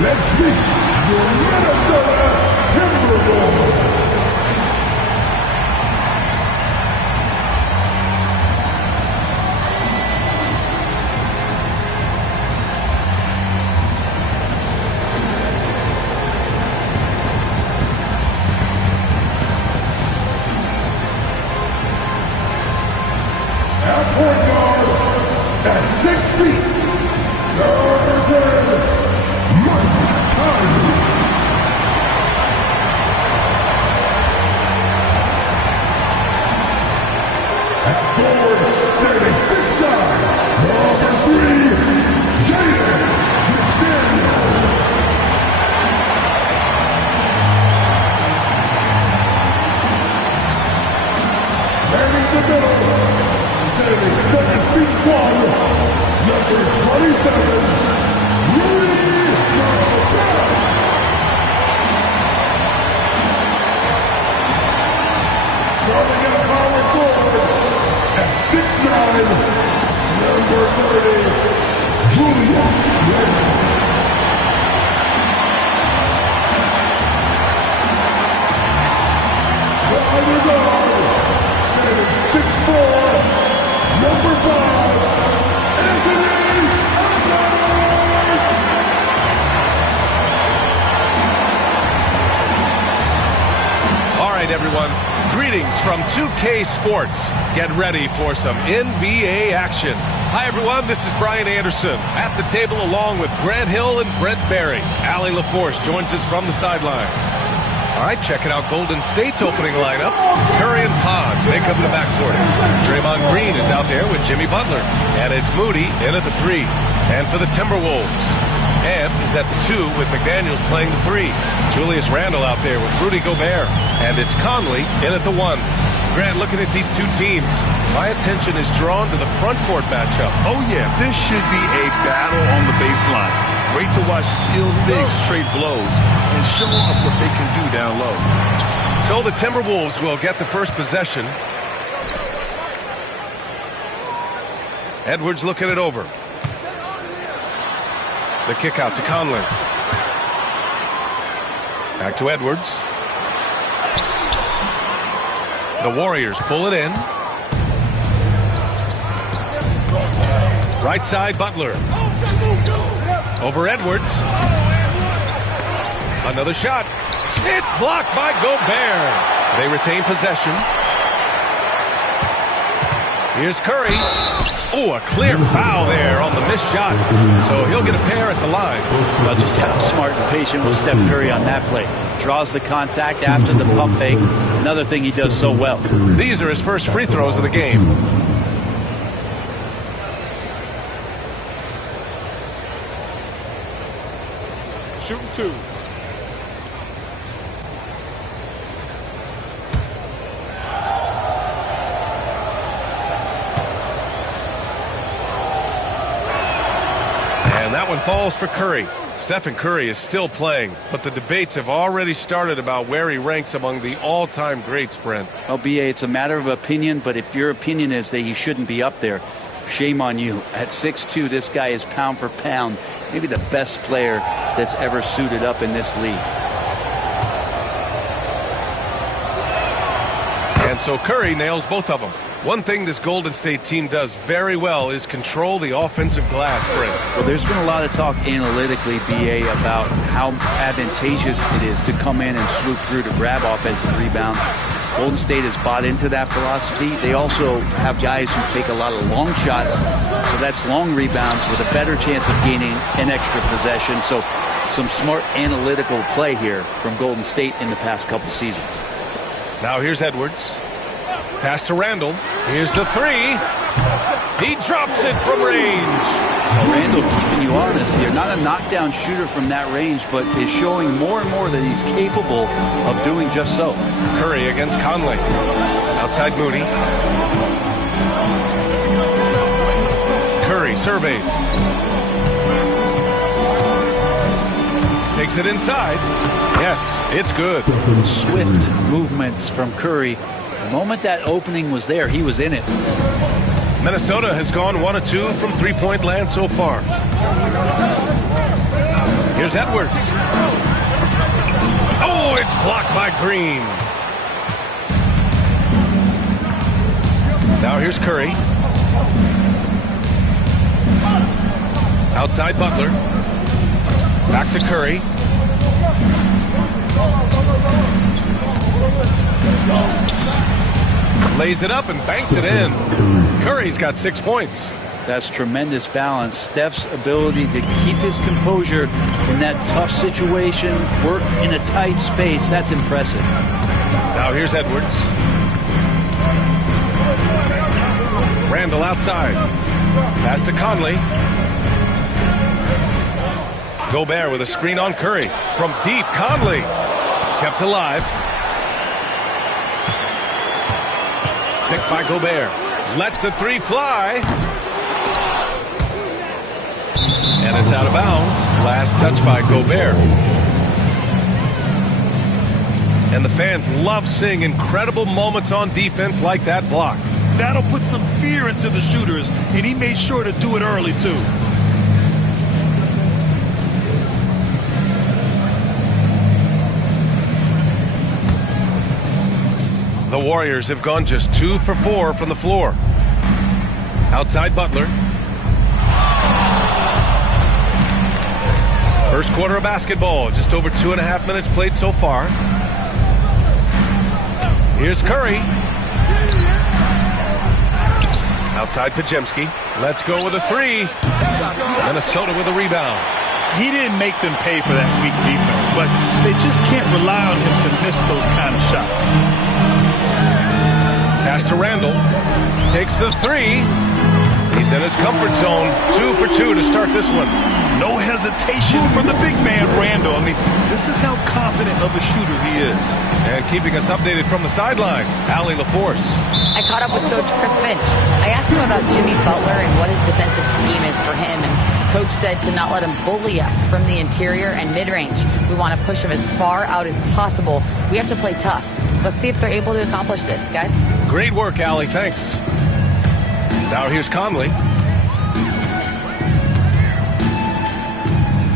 Let's meet your Minnesota Timberwolves. At point guard, at 6 feet, number 10, Mike Conley. At forward, standing 6'9", number 3, Jaden McDaniels. And in the middle, standing 7 feet 1, number 27, Rudy Gobert. Starting at power forward at 6'9", number 30, Julius Randle. Wide guard, standing 6'4", number 5, Anthony Edwards! All right, everyone. Greetings from 2K Sports. Get ready for some NBA action. Hi, everyone. This is Brian Anderson at the table along with Grant Hill and Brent Barry. Allie LaForce joins us from the sidelines. All right, checking out Golden State's opening lineup. Curry and Pods make up the backcourt. Draymond Green is out there with Jimmy Butler. And it's Moody in at the 3. And for the Timberwolves, Ant is at the 2 with McDaniels playing the 3. Julius Randle out there with Rudy Gobert. And it's Conley in at the 1. Grant, looking at these two teams, my attention is drawn to the front court matchup. Oh, yeah, this should be a battle on the baseline. Great to watch skilled bigs trade blows and show off what they can do down low. So the Timberwolves will get the first possession. Edwards looking it over. The kick out to Conley. Back to Edwards. The Warriors pull it in. Right side, Butler. Over Edwards. Another shot. It's blocked by Gobert. They retain possession. Here's Curry. Oh, a clear foul there on the missed shot. So he'll get a pair at the line. Well, just how smart and patient was Steph Curry on that play. Draws the contact after the pump fake. Another thing he does so well. These are his first free throws of the game. Shooting 2. And that one falls for Curry. Stephen Curry is still playing, but the debates have already started about where he ranks among the all-time greats, Brent. Well, B.A., it's a matter of opinion, but if your opinion is that he shouldn't be up there, shame on you. At 6'2", this guy is pound for pound, maybe the best player that's ever suited up in this league. And so Curry nails both of them. One thing this Golden State team does very well is control the offensive glass, Brent. Well, there's been a lot of talk analytically, B.A., about how advantageous it is to come in and swoop through to grab offensive rebounds. Golden State has bought into that philosophy. They also have guys who take a lot of long shots, so that's long rebounds with a better chance of gaining an extra possession. So some smart analytical play here from Golden State in the past couple seasons. Now here's Edwards. Pass to Randle. Here's the 3. He drops it from range. Well, Randle keeping you honest here. Not a knockdown shooter from that range, but is showing more and more that he's capable of doing just so. Curry against Conley. Outside Moody. Curry surveys. Takes it inside. Yes, it's good. Swift movements from Curry. The moment that opening was there, he was in it. Minnesota has gone 1 of 2 from three-point land so far. Here's Edwards. Oh, it's blocked by Green. Now here's Curry. Outside Butler. Back to Curry. Lays it up and banks it in. Curry's got 6 points. That's tremendous balance. Steph's ability to keep his composure in that tough situation, work in a tight space, that's impressive. Now here's Edwards. Randall outside. Pass to Conley. Gobert with a screen on Curry. From deep, Conley. Kept alive. Ticked by Gobert. Lets the three fly. And it's out of bounds. Last touch by Gobert. And the fans love seeing incredible moments on defense like that block. That'll put some fear into the shooters, and he made sure to do it early, too. The Warriors have gone just 2 for 4 from the floor. Outside Butler. First quarter of basketball, just over 2.5 minutes played so far. Here's Curry. Outside Pajemski. Let's go with a three. Minnesota with a rebound. He didn't make them pay for that weak defense, but they just can't rely on him to miss those kind of shots. Pass to Randall. Takes the three. He's in his comfort zone. 2 for 2 to start this one. No hesitation from the big man, Randall. I mean, this is how confident of a shooter he is. And keeping us updated from the sideline, Allie LaForce. I caught up with Coach Chris Finch. I asked him about Jimmy Butler and what his defensive scheme is for him. And Coach said to not let him bully us from the interior and mid-range. We want to push him as far out as possible. We have to play tough. Let's see if they're able to accomplish this, guys. Great work, Allie. Thanks. Now here's Conley.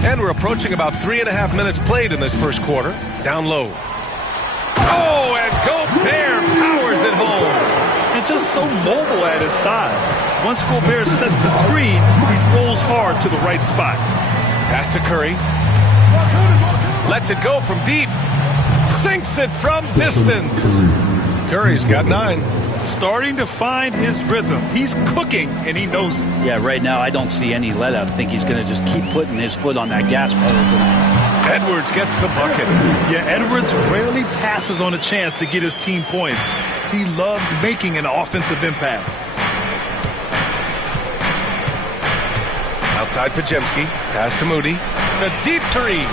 And we're approaching about 3.5 minutes played in this first quarter. Down low. Oh, and Gobert powers it home. And just so mobile at his size. Once Gobert sets the screen, he rolls hard to the right spot. Pass to Curry. Lets it go from deep. Sinks it from distance. Curry's got 9. Starting to find his rhythm. He's cooking, and he knows it. Yeah, right now I don't see any let-up. I think he's going to just keep putting his foot on that gas pedal tonight. Edwards gets the bucket. Yeah, Edwards rarely passes on a chance to get his team points. He loves making an offensive impact. Outside Pajemski. Pass to Moody. A deep three.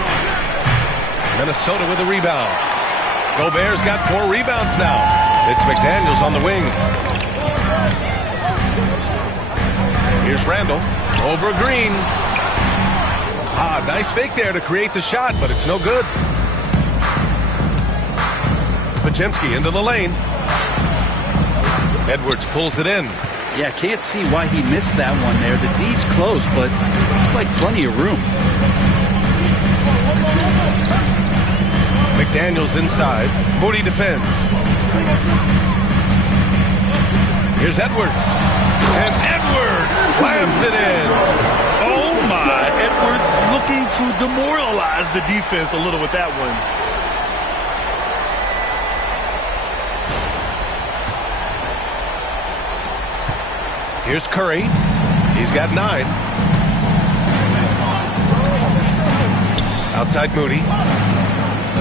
Minnesota with a rebound. Gobert's got 4 rebounds now. It's McDaniels on the wing. Here's Randall. Over Green. Nice fake there to create the shot, but it's no good. Pajemski into the lane. Edwards pulls it in. Yeah, can't see why he missed that one there. The D's close, but looks like plenty of room. McDaniels inside. Moody defends. Here's Edwards. And Edwards slams it in. Oh, my. Edwards looking to demoralize the defense a little with that one. Here's Curry. He's got 9. Outside Moody.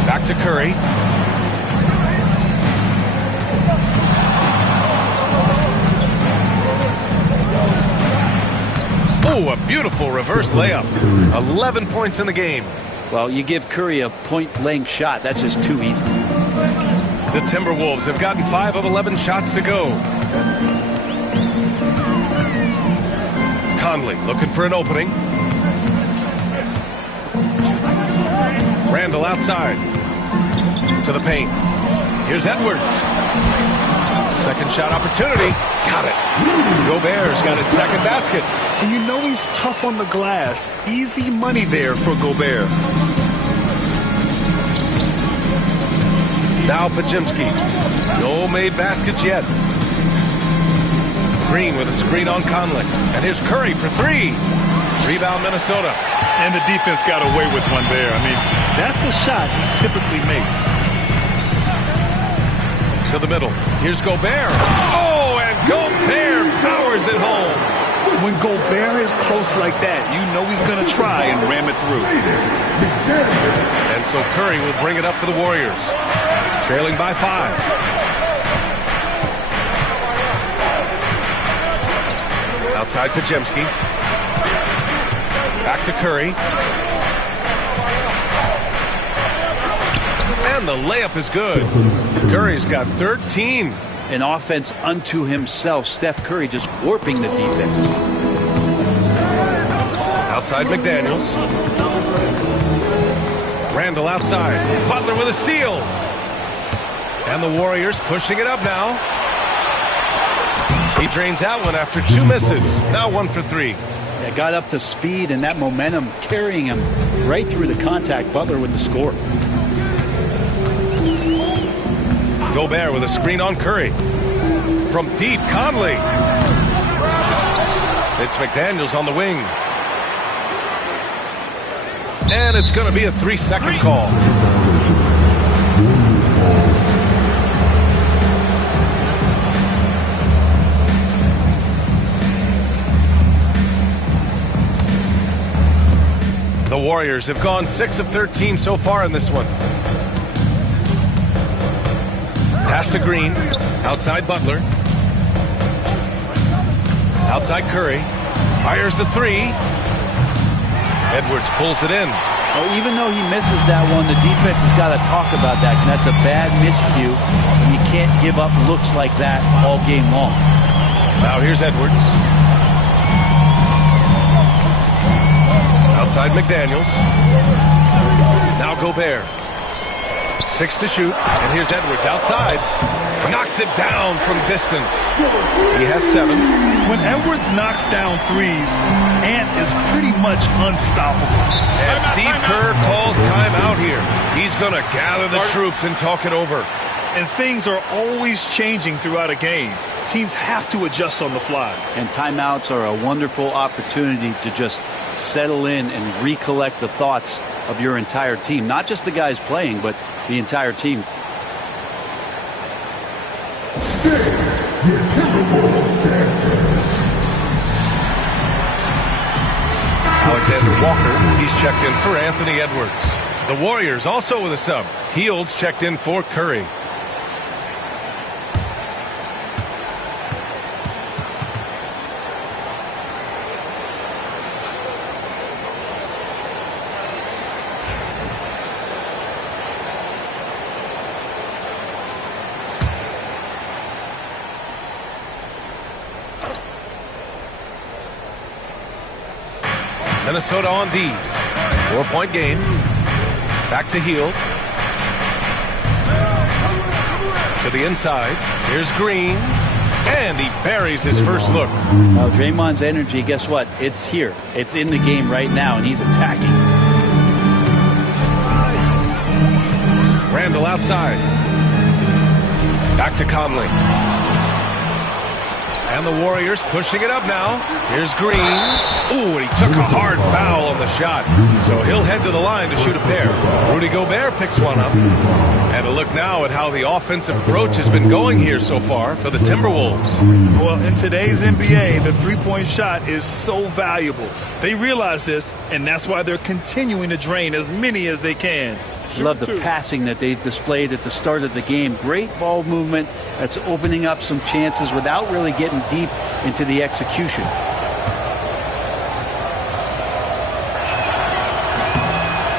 Back to Curry. Oh, a beautiful reverse layup. 11 points in the game. Well, you give Curry a point-blank shot. That's just too easy. The Timberwolves have gotten 5 of 11 shots to go. Conley looking for an opening. Randall outside. To the paint. Here's Edwards. Second shot opportunity. Got it. Gobert's got his second basket. And you know he's tough on the glass. Easy money there for Gobert. Now Pajemski. No made baskets yet. Green with a screen on Conley. And here's Curry for three. Rebound Minnesota. And the defense got away with one there. I mean, that's a shot he typically makes. To the middle. Here's Gobert. Oh, and Gobert powers it home. When Gobert is close like that, you know he's going to try and ram it through. And so Curry will bring it up for the Warriors. Trailing by 5. Outside Pajemski. Back to Curry. And the layup is good. Curry's got 13. An offense unto himself. Steph Curry just warping the defense. Outside McDaniels. Randall outside. Butler with a steal. And the Warriors pushing it up now. He drains that one after 2 misses. Now 1 for 3. They got up to speed, and that momentum carrying him right through the contact. Butler with the score. Gobert with a screen on Curry. From deep, Conley. It's McDaniels on the wing. And it's going to be a 3-second call. The Warriors have gone 6 of 13 so far in this one. Pass to Green. Outside Butler. Outside Curry. Fires the 3. Edwards pulls it in. Well, even though he misses that one, the defense has got to talk about that. And that's a bad miscue. And you can't give up looks like that all game long. Now here's Edwards. Outside McDaniels. Now Gobert. 6 to shoot. And here's Edwards outside. Knocks it down from distance. He has 7. When Edwards knocks down threes, Ant is pretty much unstoppable. And Steve Kerr calls timeout here. He's going to gather the troops and talk it over. And things are always changing throughout a game. Teams have to adjust on the fly. And timeouts are a wonderful opportunity to just settle in and recollect the thoughts of your entire team. Not just the guys playing, but the entire team. Alexander Walker, he's checked in for Anthony Edwards. The Warriors also with a sub. Hields checked in for Curry. Minnesota on D. 4-point game. Back to Hield. To the inside. Here's Green. And he buries his first look. Now, Draymond's energy, guess what? It's here. It's in the game right now, and he's attacking. Randall outside. Back to Conley. And the Warriors pushing it up now. Here's Green. Ooh, and he took a hard foul on the shot. So he'll head to the line to shoot a pair. Rudy Gobert picks one up. And a look now at how the offensive approach has been going here so far for the Timberwolves. Well, in today's NBA, the three-point shot is so valuable. They realize this, and that's why they're continuing to drain as many as they can. Love the passing that they displayed at the start of the game. Great ball movement that's opening up some chances without really getting deep into the execution.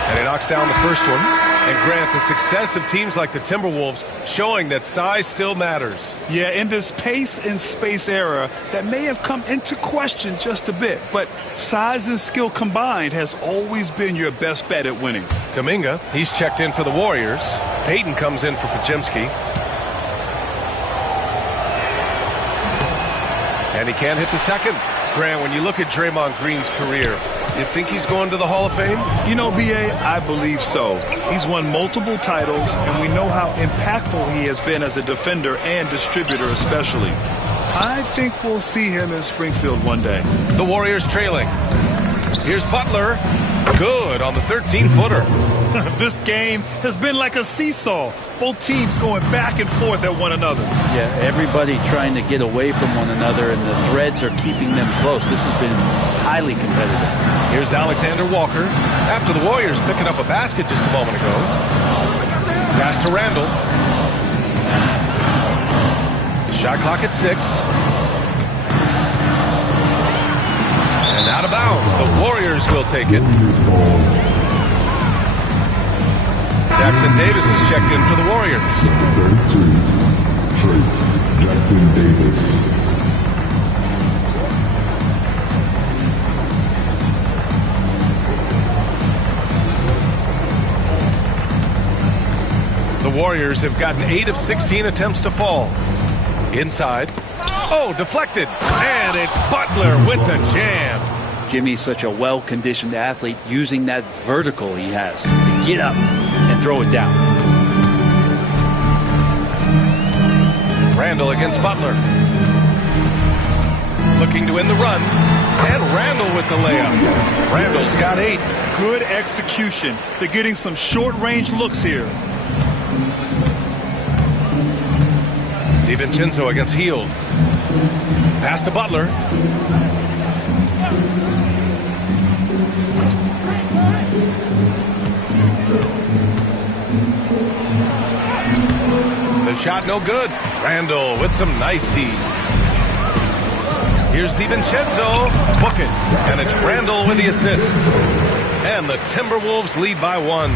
And he knocks down the first one. And Grant, the success of teams like the Timberwolves showing that size still matters. Yeah, in this pace and space era, that may have come into question just a bit. But size and skill combined has always been your best bet at winning. Kuminga, he's checked in for the Warriors. Payton comes in for Pajemski. And he can't hit the second. Grant, when you look at Draymond Green's career, you think he's going to the Hall of Fame? You know, B.A., I believe so. He's won multiple titles, and we know how impactful he has been as a defender and distributor especially. I think we'll see him in Springfield one day. The Warriors trailing. Here's Butler. Good on the 13-footer. This game has been like a seesaw. Both teams going back and forth at one another. Yeah, everybody trying to get away from one another, and the threads are keeping them close. This has been highly competitive. Here's Alexander Walker. After the Warriors picking up a basket just a moment ago. Pass to Randall. Shot clock at 6. And out of bounds. The Warriors will take it. Jackson Davis is checked in for the Warriors. 32, Trace Jackson Davis. The Warriors have gotten 8 of 16 attempts to fall. Inside. Oh, deflected. And it's Butler with the jam. Jimmy's such a well-conditioned athlete, using that vertical he has to get up and throw it down. Randall against Butler. Looking to win the run. And Randall with the layup. Randall's got 8. Good execution. They're getting some short-range looks here. DiVincenzo against Hield. Pass to Butler. The shot no good. Randall with some nice D. Here's DiVincenzo. Book it. And it's Randall with the assist. And the Timberwolves lead by 1.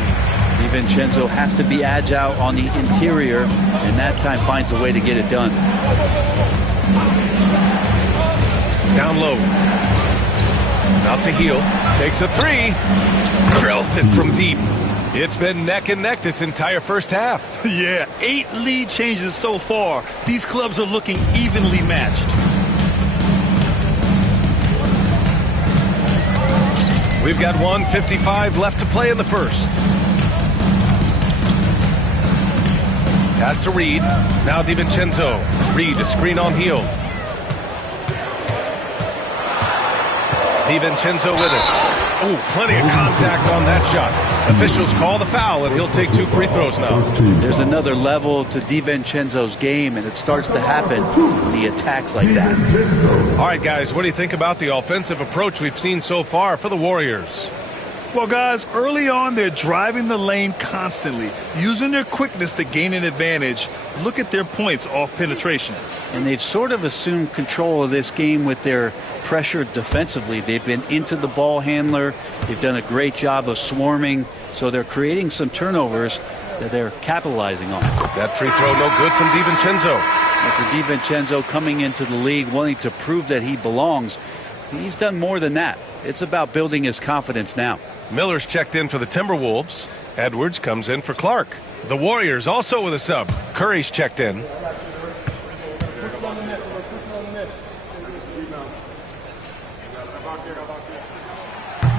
DiVincenzo has to be agile on the interior, and that time finds a way to get it done. Down low. Out to Hield. Takes a 3. Drills it from deep. It's been neck and neck this entire first half. Yeah, 8 lead changes so far. These clubs are looking evenly matched. We've got 1:55 left to play in the first. Pass to Reed. Now DiVincenzo. Reed to screen on Hield. DiVincenzo with it. Oh, plenty of contact on that shot. Officials call the foul, and he'll take 2 free throws now. There's another level to DiVincenzo's game, and it starts to happen when he attacks like that. All right, guys, what do you think about the offensive approach we've seen so far for the Warriors? Well, guys, early on, they're driving the lane constantly, using their quickness to gain an advantage. Look at their points off penetration. And they've sort of assumed control of this game with their pressure defensively. They've been into the ball handler. They've done a great job of swarming. So they're creating some turnovers that they're capitalizing on. That free throw no good from DiVincenzo. And for DiVincenzo coming into the league wanting to prove that he belongs, he's done more than that. It's about building his confidence now. Miller's checked in for the Timberwolves. Edwards comes in for Clark. The Warriors also with a sub. Curry's checked in.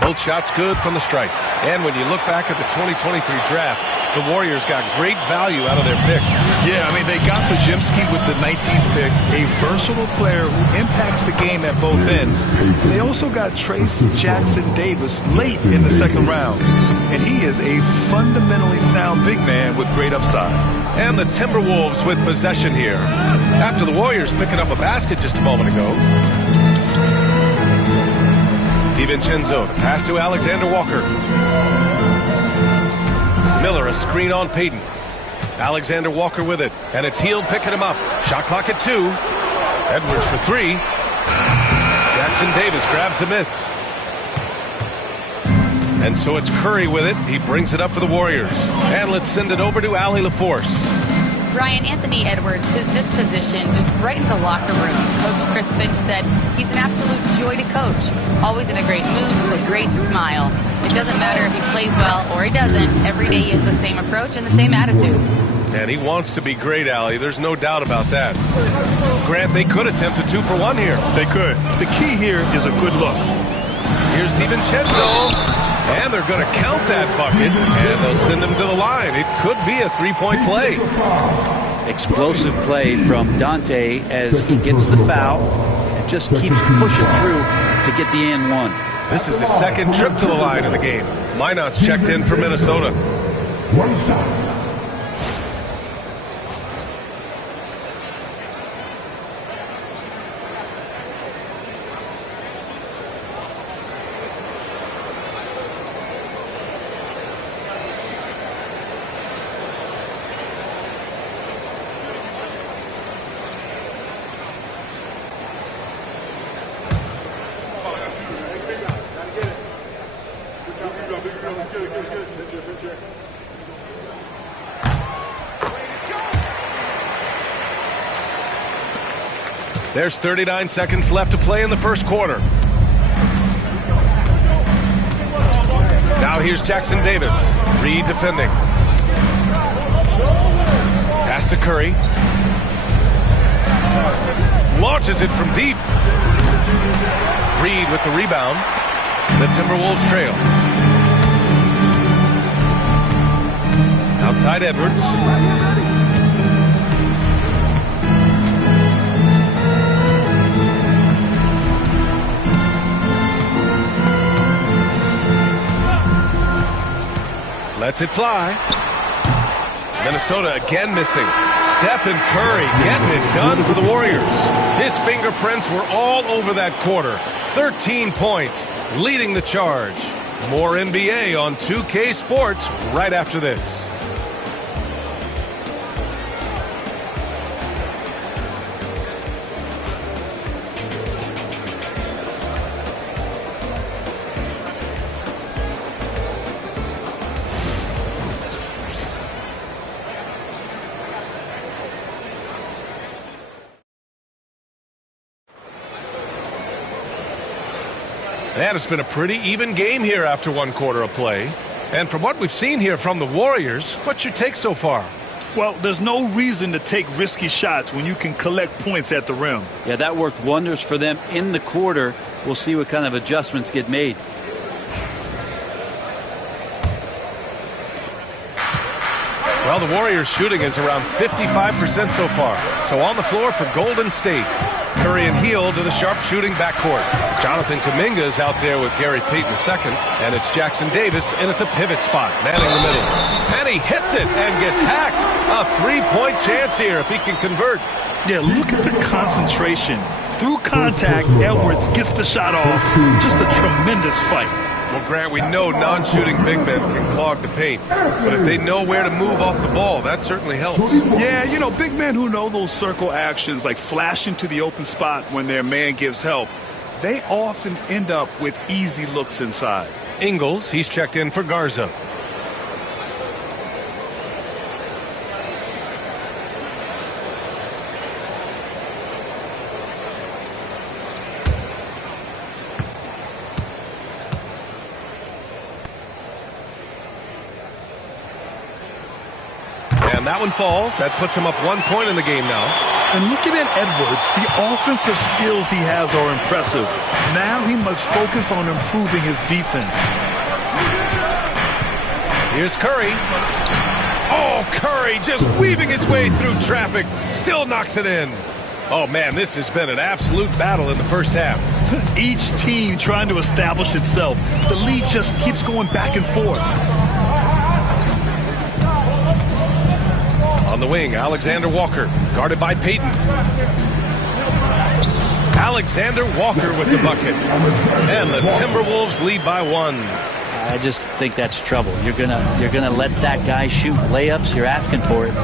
Both shots good from the stripe. And when you look back at the 2023 draft, the Warriors got great value out of their picks. Yeah, I mean, they got Pajimski with the 19th pick, a versatile player who impacts the game at both ends. They also got Trace Jackson Davis late in the second round. And he is a fundamentally sound big man with great upside. And the Timberwolves with possession here. After the Warriors picking up a basket just a moment ago. DiVincenzo, pass to Alexander Walker. Miller, a screen on Payton. Alexander Walker with it, and it's Hield picking him up. Shot clock at 2. Edwards for 3. Jackson Davis grabs the miss. And so it's Curry with it. He brings it up for the Warriors. And let's send it over to Allie LaForce. Brian, Anthony Edwards, his disposition just brightens a locker room. Coach Chris Finch said he's an absolute joy to coach. Always in a great mood with a great smile. It doesn't matter if he plays well or he doesn't. Every day he has the same approach and the same attitude. And he wants to be great, Allie. There's no doubt about that. Grant, they could attempt a 2-for-1 here. They could. The key here is a good look. Here's DiVincenzo. And they're going to count that bucket, and they'll send him to the line. It could be a three-point play. Explosive play from Dante as he gets the foul and just keeps pushing through to get the and one. This is his second trip to the line in the game. Minot's checked in for Minnesota. One shot. There's 39 seconds left to play in the first quarter. Now here's Jackson Davis. Reed defending. Pass to Curry. Launches it from deep. Reed with the rebound. The Timberwolves trail. Outside Edwards. Lets it fly. Minnesota again missing. Stephen Curry getting it done for the Warriors. His fingerprints were all over that quarter. 13 points, leading the charge. More NBA on 2K Sports right after this. And it's been a pretty even game here after one quarter of play. And from what we've seen here from the Warriors, what's your take so far? Well, there's no reason to take risky shots when you can collect points at the rim. Yeah, that worked wonders for them in the quarter. We'll see what kind of adjustments get made. Well, the Warriors' shooting is around 55% so far. So on the floor for Golden State. Curry and Hield to the sharp-shooting backcourt. Jonathan Kuminga is out there with Gary Payton II, and it's Jackson Davis in at the pivot spot, manning the middle. And he hits it and gets hacked. A three-point chance here if he can convert. Yeah, look at the concentration. Through contact, Edwards gets the shot off. Just a tremendous fight. Well, Grant, we know non-shooting big men can clog the paint, but if they know where to move off the ball, that certainly helps. Yeah, you know, big men who know those circle actions, like flashing to the open spot when their man gives help, they often end up with easy looks inside. Ingles, he's checked in for Garza. And that one falls. That puts him up 1 point in the game now. And looking at Edwards, the offensive skills he has are impressive. Now he must focus on improving his defense. Here's Curry. Oh, Curry just weaving his way through traffic. Still knocks it in. Oh, man, this has been an absolute battle in the first half. Each team trying to establish itself. The lead just keeps going back and forth. On the wing, Alexander Walker, guarded by Payton. Alexander Walker with the bucket. And the Timberwolves lead by 1. I just think that's trouble. You're gonna let that guy shoot layups. You're asking for it.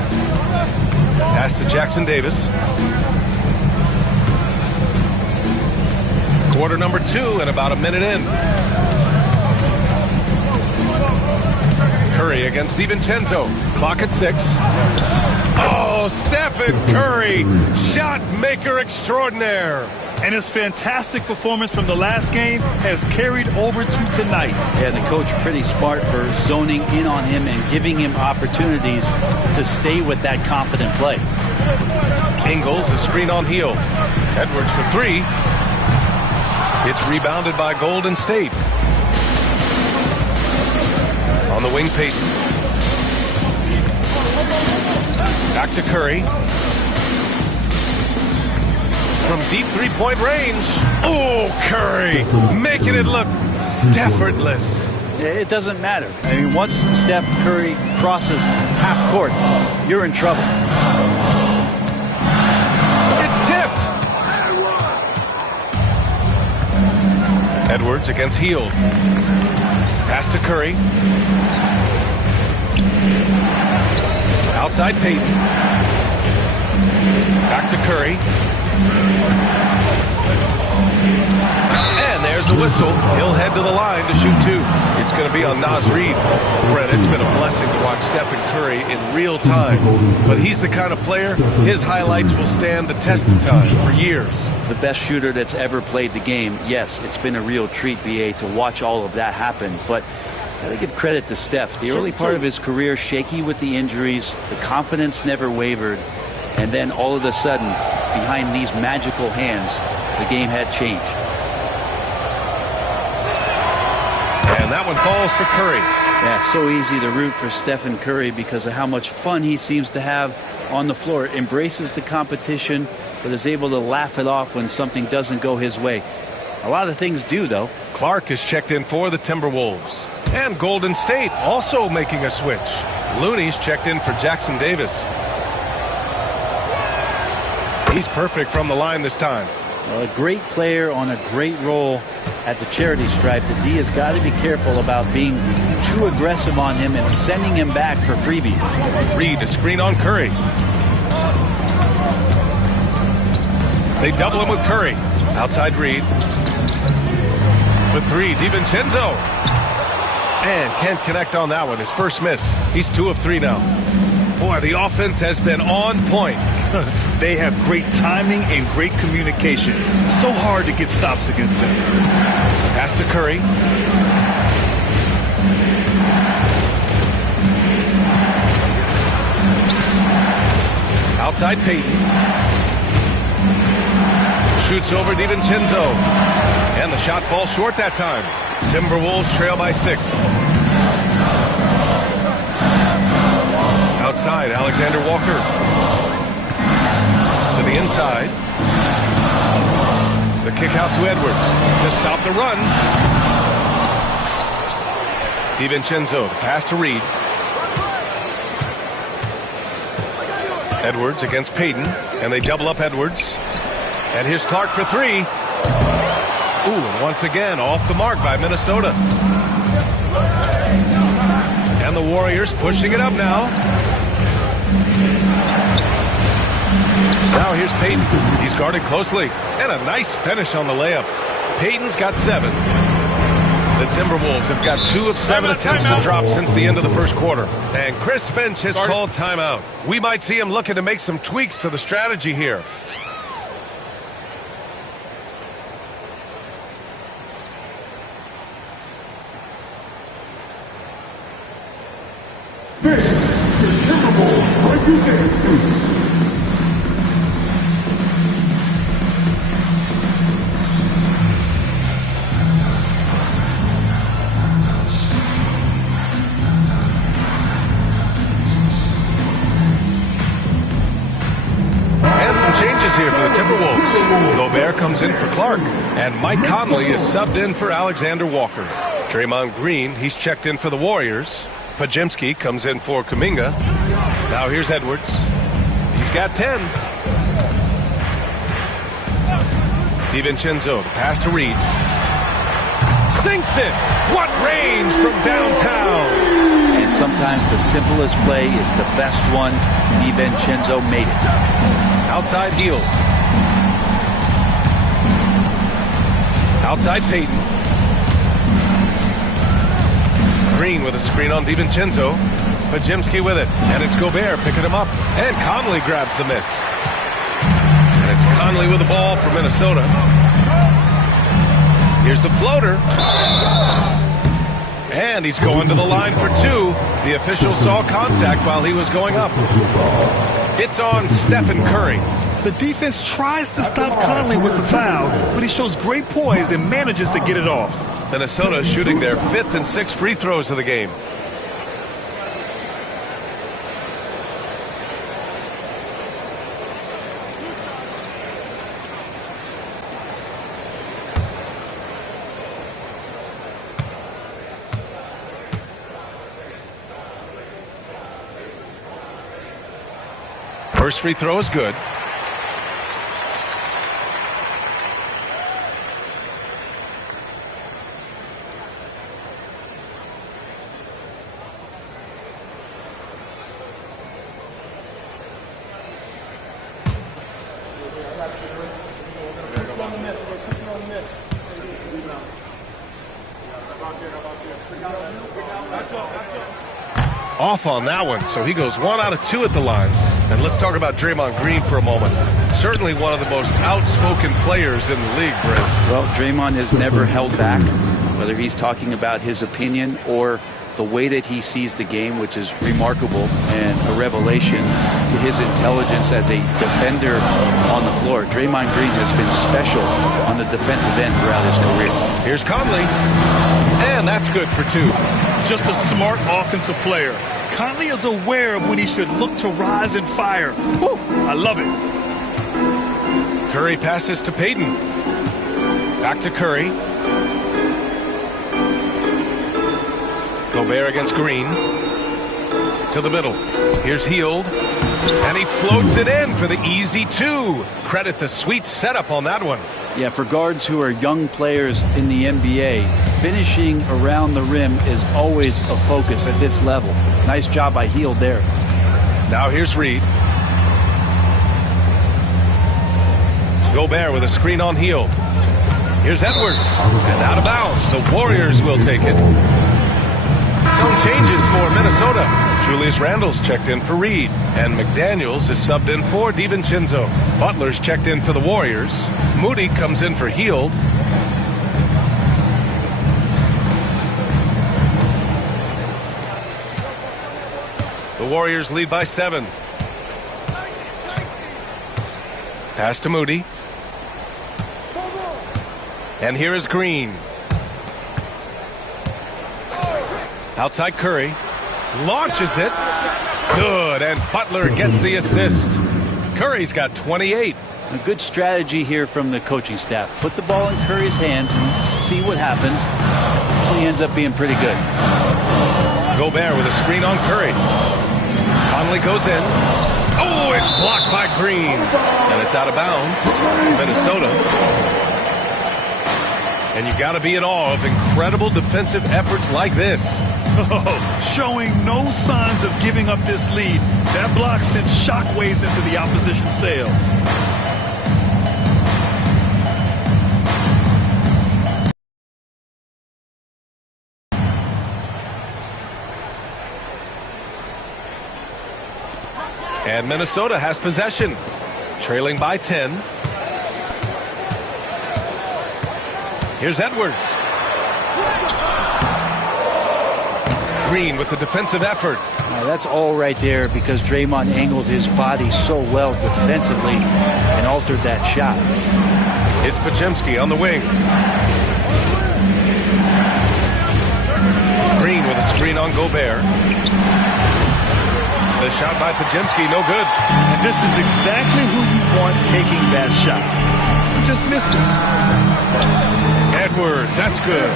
Pass to Jackson Davis. Quarter number 2 and about a minute in. Curry against DiVincenzo. Clock at 6. Oh, Stephen Curry, shot maker extraordinaire. And his fantastic performance from the last game has carried over to tonight. Yeah, the coach pretty smart for zoning in on him and giving him opportunities to stay with that confident play. Ingles, a screen on Heel. Edwards for three. It's rebounded by Golden State. On the wing, Payton. Back to Curry. From deep three-point range. Oh, Curry making it look effortless. It doesn't matter. I mean, once Steph Curry crosses half court, you're in trouble. It's tipped. Edwards against Hield. Pass to Curry. Outside Payton. Back to Curry. And there's the whistle. He'll head to the line to shoot two. It's going to be on Naz Reid. Brett, it's been a blessing to watch Stephen Curry in real time. But he's the kind of player, his highlights will stand the test of time for years. The best shooter that's ever played the game. Yes, it's been a real treat, BA, to watch all of that happen. But gotta give credit to Steph. The early part of his career, shaky with the injuries. The confidence never wavered. And then all of a sudden, behind these magical hands, the game had changed. And that one falls for Curry. Yeah, so easy to root for Stephen Curry because of how much fun he seems to have on the floor. Embraces the competition, but is able to laugh it off when something doesn't go his way. A lot of things do, though. Clark is checked in for the Timberwolves. And Golden State also making a switch. Looney's checked in for Jackson Davis. He's perfect from the line this time. Well, a great player on a great role at the charity stripe. The D has got to be careful about being too aggressive on him and sending him back for freebies. Reid, a screen on Curry. They double him with Curry. Outside Reid. For three, DiVincenzo. And can't connect on that one. His first miss. He's 2 of 3 now. Boy, the offense has been on point. They have great timing and great communication. So hard to get stops against them. Pass to Curry. Outside Payton. Shoots over DiVincenzo. And the shot falls short that time. Timberwolves trail by 6. Outside, Alexander Walker. To the inside. The kick out to Edwards. To stop the run. DiVincenzo, the pass to Reid. Edwards against Payton. And they double up Edwards. And here's Clark for 3. Ooh, and once again, off the mark by Minnesota. And the Warriors pushing it up now. Now here's Payton. He's guarded closely. And a nice finish on the layup. Payton's got 7. The Timberwolves have got 2 of 7 attempts to drop since the end of the first quarter. And Chris Finch has called timeout. We might see him looking to make some tweaks to the strategy here. This is Timberwolves representing. Here for the Timberwolves. Gobert comes in for Clark, and Mike Conley is subbed in for Alexander Walker. Draymond Green, he's checked in for the Warriors. Pajemski comes in for Kuminga. Now here's Edwards. He's got 10. DiVincenzo, the pass to Reid. Sinks it! What range from downtown! And sometimes the simplest play is the best one. DiVincenzo made it. Outside Hield. Outside Payton. Green with a screen on DiVincenzo. Pajemski with it. And it's Gobert picking him up. And Conley grabs the miss. And It's Conley with the ball for Minnesota. Here's the floater. And he's going to the line for two. The official saw contact while he was going up. It's on Stephen Curry. The defense tries to stop Conley with the foul, but he shows great poise and manages to get it off. Minnesota shooting their 5th and 6th free throws of the game. First free throw is good. Off on that one, so he goes 1 out of 2 at the line. And let's talk about Draymond Green for a moment. Certainly one of the most outspoken players in the league, Brent. Well, Draymond has never held back, whether he's talking about his opinion or the way that he sees the game, which is remarkable and a revelation to his intelligence as a defender on the floor. Draymond Green has been special on the defensive end throughout his career. Here's Conley, and that's good for 2. Just a smart offensive player. Conley is aware of when he should look to rise and fire. Woo, I love it. Curry passes to Payton. Back to Curry. Gobert against Green. To the middle. Here's Hield. And he floats it in for the easy 2. Credit the sweet setup on that one. Yeah, for guards who are young players in the NBA, finishing around the rim is always a focus at this level. Nice job by Hield there. Now here's Reed. Gobert with a screen on Hield. Here's Edwards. And out of bounds. The Warriors will take it. Some changes for Minnesota. Julius Randle's checked in for Reed. And McDaniels is subbed in for DiVincenzo. Butler's checked in for the Warriors. Moody comes in for Hield. The Warriors lead by 7. Pass to Moody. And here is Green. Outside Curry. Launches it. Good. And Butler gets the assist. Curry's got 28. A good strategy here from the coaching staff. Put the ball in Curry's hands and see what happens. Usually ends up being pretty good. Gobert with a screen on Curry. Conley goes in. Oh, it's blocked by Green. And it's out of bounds to Minnesota. And you got to be in awe of incredible defensive efforts like this. Showing no signs of giving up this lead. That block sent shockwaves into the opposition sails. And Minnesota has possession, trailing by 10. Here's Edwards. Green with the defensive effort. That's all right there because Draymond angled his body so well defensively and altered that shot. It's Podziemski on the wing. Green with a screen on Gobert. The shot by Podziemski, no good. And this is exactly who you want taking that shot. He just missed it. Edwards, that's good.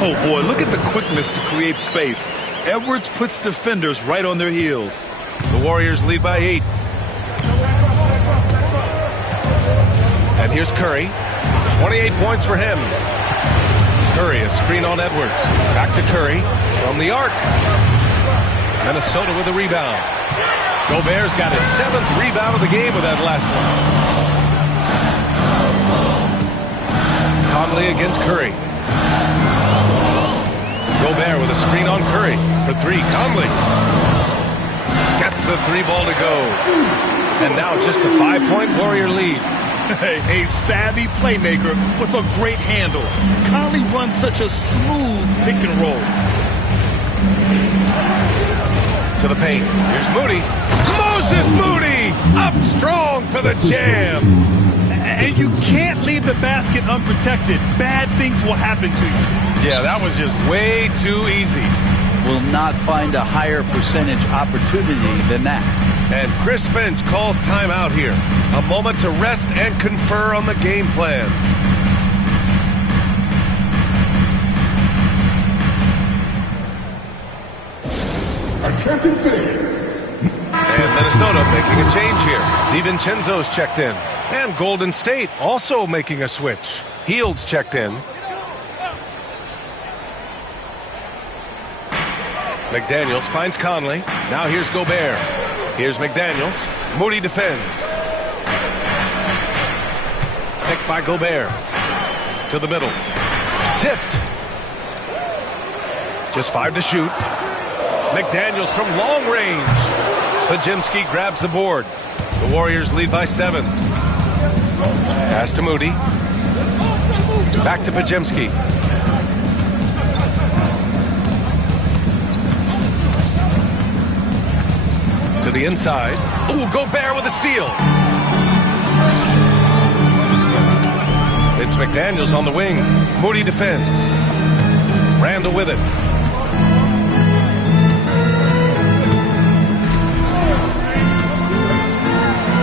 Oh, boy, look at the quickness to create space. Edwards puts defenders right on their heels. The Warriors lead by 8. And here's Curry. 28 points for him. Curry, a screen on Edwards. Back to Curry from the arc. Minnesota with a rebound. Gobert's got his 7th rebound of the game with that last one. Conley against Curry. Gobert with a screen on Curry for 3. Conley gets the 3 ball to go. And now just a 5-point Warrior lead. A savvy playmaker with a great handle. Conley runs such a smooth pick and roll. To the paint. Here's Moody. Moses Moody up strong for the jam. And you can't leave the basket unprotected. Bad things will happen to you. Yeah, that was just way too easy. Will not find a higher percentage opportunity than that. And Chris Finch calls timeout here. A moment to rest and confer on the game plan. Attempted finish. And Minnesota making a change here. DiVincenzo's checked in. And Golden State also making a switch. Hield's checked in. McDaniels finds Conley. Now here's Gobert. Here's McDaniels. Moody defends. Picked by Gobert. To the middle. Tipped. Just 5 to shoot. McDaniels from long range. Pajemski grabs the board. The Warriors lead by 7. Pass to Moody. Back to Pajemski. To the inside. Ooh, Gobert with a steal. It's McDaniels on the wing. Moody defends. Randall with it.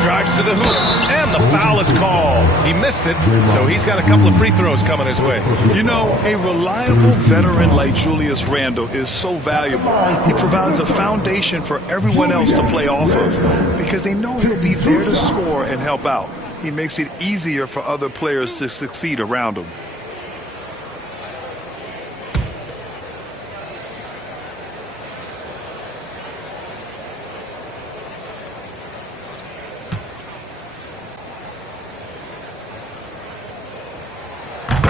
Drives to the hoop, and the foul is called. He missed it, so he's got a couple of free throws coming his way. You know, a reliable veteran like Julius Randle is so valuable. He provides a foundation for everyone else to play off of because they know he'll be there to score and help out. He makes it easier for other players to succeed around him.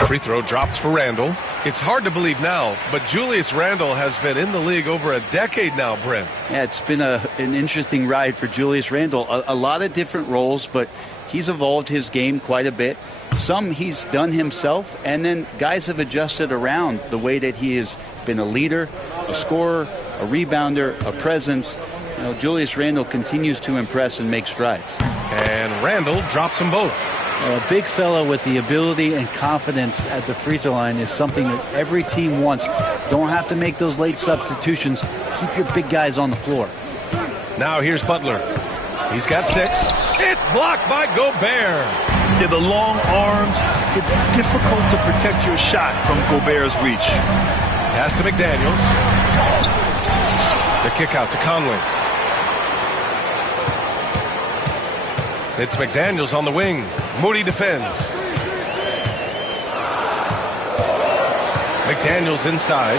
Free throw drops for Randall. It's hard to believe now, but Julius Randle has been in the league over a decade now, Brent. Yeah, it's been an interesting ride for Julius Randle. A lot of different roles, but he's evolved his game quite a bit. Some he's done himself, and then guys have adjusted around the way that he has been a leader, a scorer, a rebounder, a presence. You know, Julius Randle continues to impress and make strides. And Randall drops them both. A big fella with the ability and confidence at the free throw line is something that every team wants. Don't have to make those late substitutions. Keep your big guys on the floor. Now here's Butler. He's got 6. It's blocked by Gobert. Yeah, the long arms, it's difficult to protect your shot from Gobert's reach. Pass to McDaniels. The kick out to Conley. It's McDaniels on the wing. Moody defends. McDaniels inside.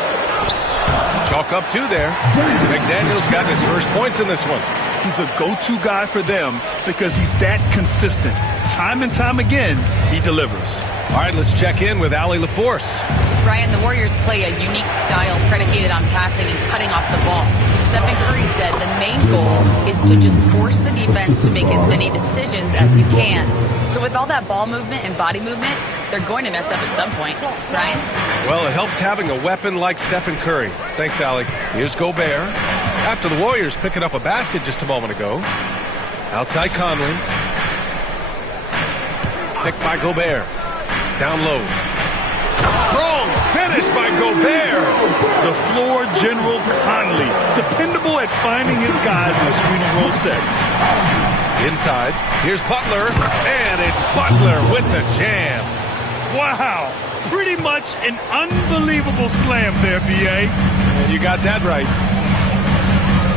Chalk up 2 there. McDaniels got his first points in this one. He's a go-to guy for them because he's that consistent. Time and time again, he delivers. All right, let's check in with Allie LaForce. Brian, the Warriors play a unique style predicated on passing and cutting off the ball. Stephen Curry said the main goal is to just force the defense to make as many decisions as you can. So with all that ball movement and body movement, they're going to mess up at some point. Brian? Well, it helps having a weapon like Stephen Curry. Thanks, Allie. Here's Gobert. After the Warriors picking up a basket just a moment ago. Outside Conley. Picked by Gobert. Down low. Strong finish by Gobert. The floor general Conley, dependable at finding his guys in screen and roll sets. Inside, here's Butler, and it's Butler with the jam. Wow, pretty much an unbelievable slam there, B.A. And you got that right.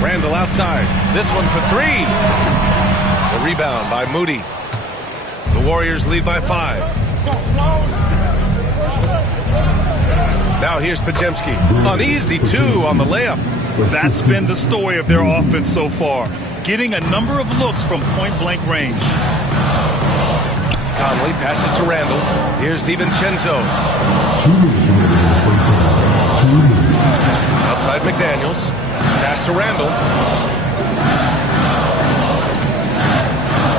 Randall outside. This one for 3. The rebound by Moody. The Warriors lead by 5. Now here's Pajemski. An easy 2 on the layup. That's been the story of their offense so far. Getting a number of looks from point-blank range. Conley passes to Randall. Here's DiVincenzo. Outside McDaniels. Pass to Randall.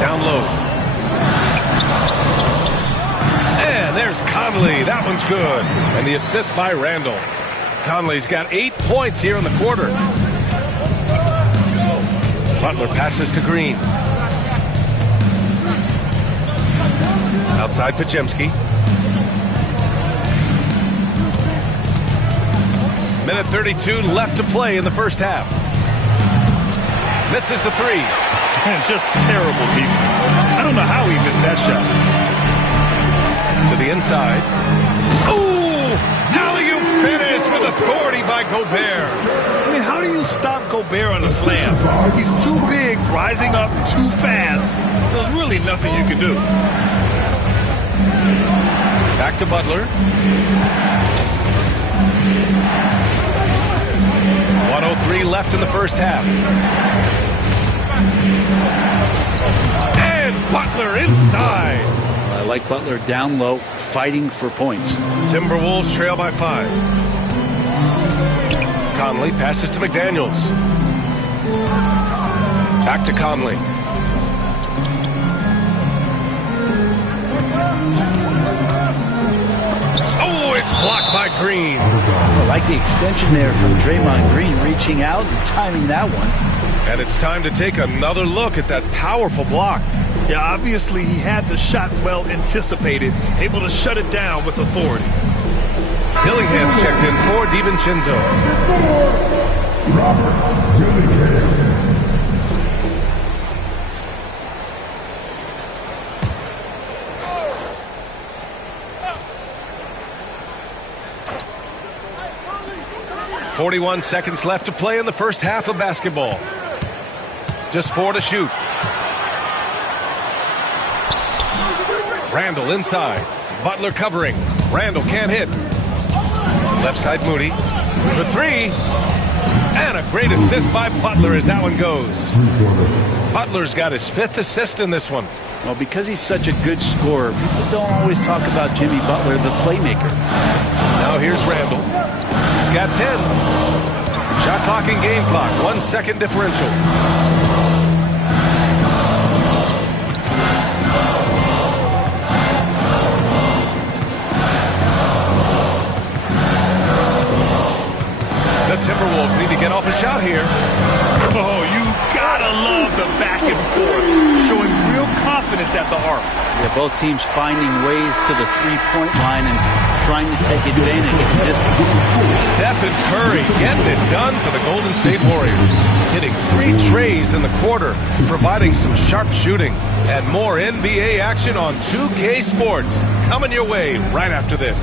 Down low. Conley, that one's good. And the assist by Randall. Conley's got 8 points here in the quarter. Butler passes to Green. Outside Pajemski. Minute 32 left to play in the first half. Misses the three. Just terrible defense. I don't know how he missed that shot. To the inside. Ooh! Alley-oop finish with authority by Gobert. I mean, how do you stop Gobert on the slam? He's too big, rising up too fast. There's really nothing you can do. Back to Butler. 1:03 left in the first half. And Butler inside. I like Butler down low, fighting for points. Timberwolves trail by 5. Conley passes to McDaniels. Back to Conley. Oh, it's blocked by Green. I like the extension there from Draymond Green, reaching out and timing that one. And it's time to take another look at that powerful block. Yeah, obviously he had the shot well anticipated, able to shut it down with authority. Dillingham's checked in for DiVincenzo. Robert Dillingham. .41 seconds left to play in the first half of basketball. Just 4 to shoot. Randall inside. Butler covering. Randall can't hit. Left side Moody. For 3. And a great assist by Butler as that one goes. Butler's got his 5th assist in this one. Well, because he's such a good scorer, people don't always talk about Jimmy Butler, the playmaker. Now here's Randall. He's got 10. Shot clock and game clock. 1 second differential. The Timberwolves need to get off a shot here. Oh, you gotta love the back and forth, showing real confidence at the arc. Yeah, both teams finding ways to the three-point line and trying to take advantage from distance. Stephen Curry getting it done for the Golden State Warriors. Hitting 3 trays in the quarter, providing some sharp shooting. And more NBA action on 2K Sports coming your way right after this.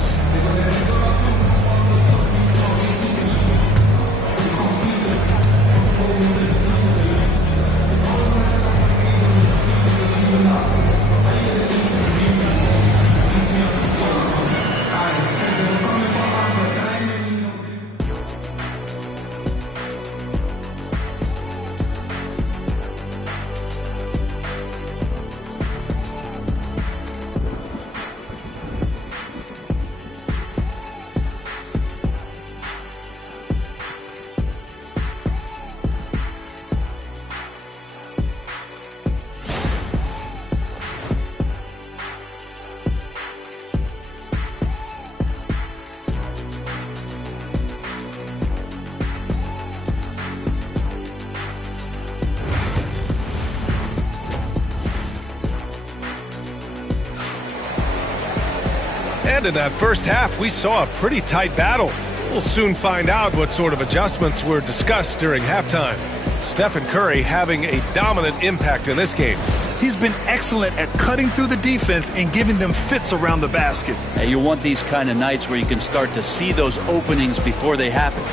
And in that first half, we saw a pretty tight battle. We'll soon find out what sort of adjustments were discussed during halftime. Stephen Curry having a dominant impact in this game. He's been excellent at cutting through the defense and giving them fits around the basket. Hey, you want these kind of nights where you can start to see those openings before they happen.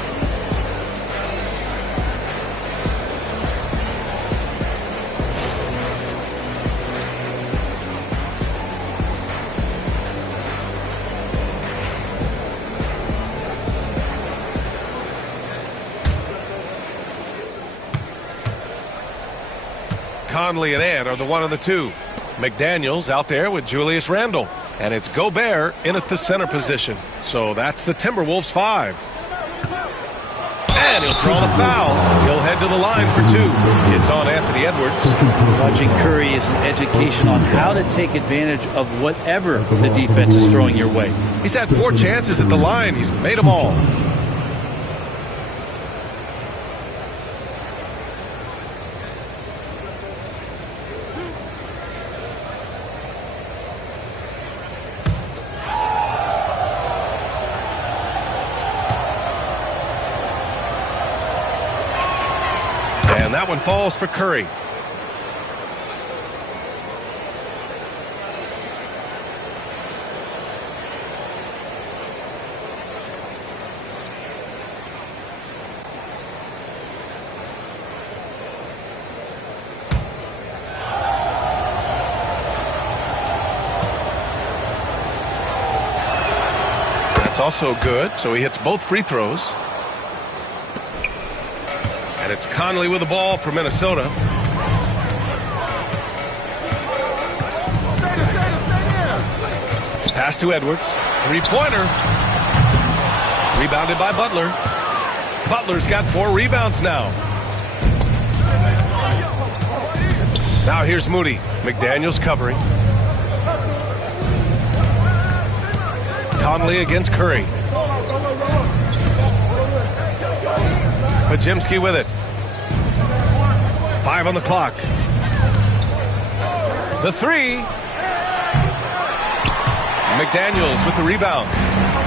Conley and Ant are the 1 and the 2. McDaniels out there with Julius Randle. And it's Gobert in at the center position. So that's the Timberwolves 5. And he'll draw the foul. He'll head head to the line for two. It's on Anthony Edwards. Watching Curry is an education on how to take advantage of whatever the defense is throwing your way. He's had 4 chances at the line. He's made them all. And that one falls for Curry. That's also good, so he hits both free throws. And it's Conley with the ball for Minnesota. Pass to Edwards. Three-pointer. Rebounded by Butler. Butler's got 4 rebounds now. Now here's Moody. McDaniels covering. Conley against Curry. Podziemski with it. 5 on the clock. The 3. McDaniels with the rebound.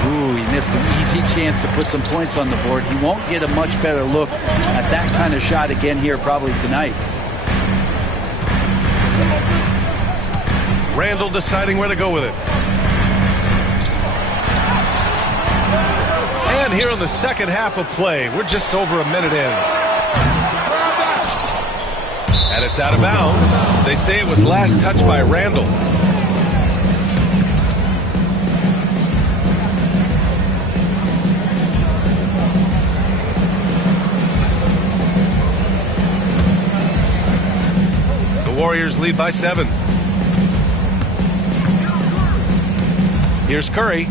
Ooh, he missed an easy chance to put some points on the board. He won't get a much better look at that kind of shot again here probably tonight. Randall deciding where to go with it. And here in the second half of play, we're just over a minute in. And it's out of bounds. They say it was last touched by Randall. The Warriors lead by 7. Here's Curry.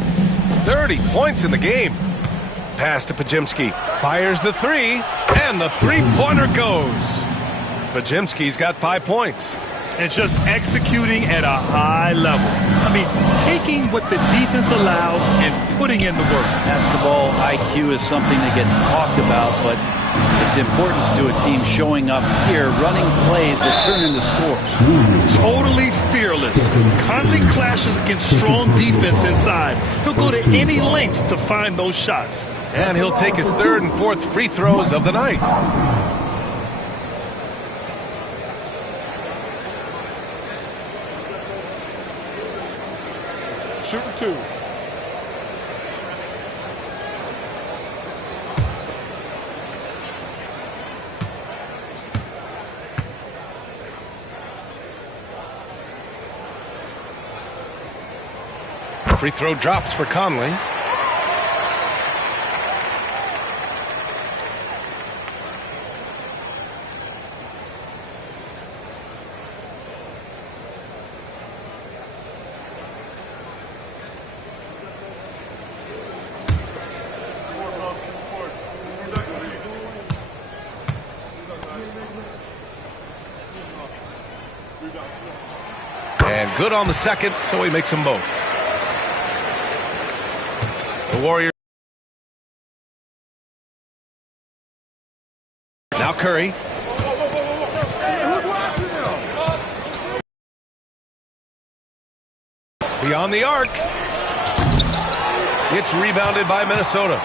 30 points in the game. Pass to Podziemski. Fires the 3, and the three-pointer goes. Podziemski's got 5 points. And just executing at a high level. I mean, taking what the defense allows and putting in the work. Basketball IQ is something that gets talked about, but its importance to a team showing up here, running plays that turn into scores. Totally fearless. Conley clashes against strong defense inside. He'll go to any lengths to find those shots. And he'll take his 3rd and 4th free throws of the night. Shooting 2. Free throw drops for Conley. And good on the second, so he makes them both. The Warriors. Now Curry. Beyond the arc. It's rebounded by Minnesota.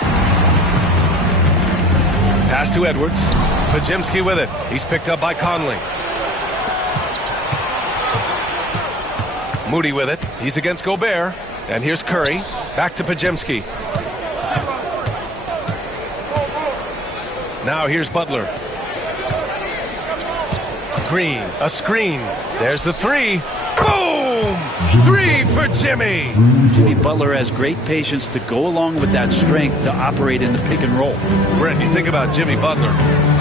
Pass to Edwards. Podziemski with it. He's picked up by Conley. Moody with it. He's against Gobert. And here's Curry. Back to Podziemski. Now here's Butler. Green, a screen. There's the 3. Boom! 3 for Jimmy. Jimmy Butler has great patience to go along with that strength to operate in the pick and roll. Brent, you think about Jimmy Butler.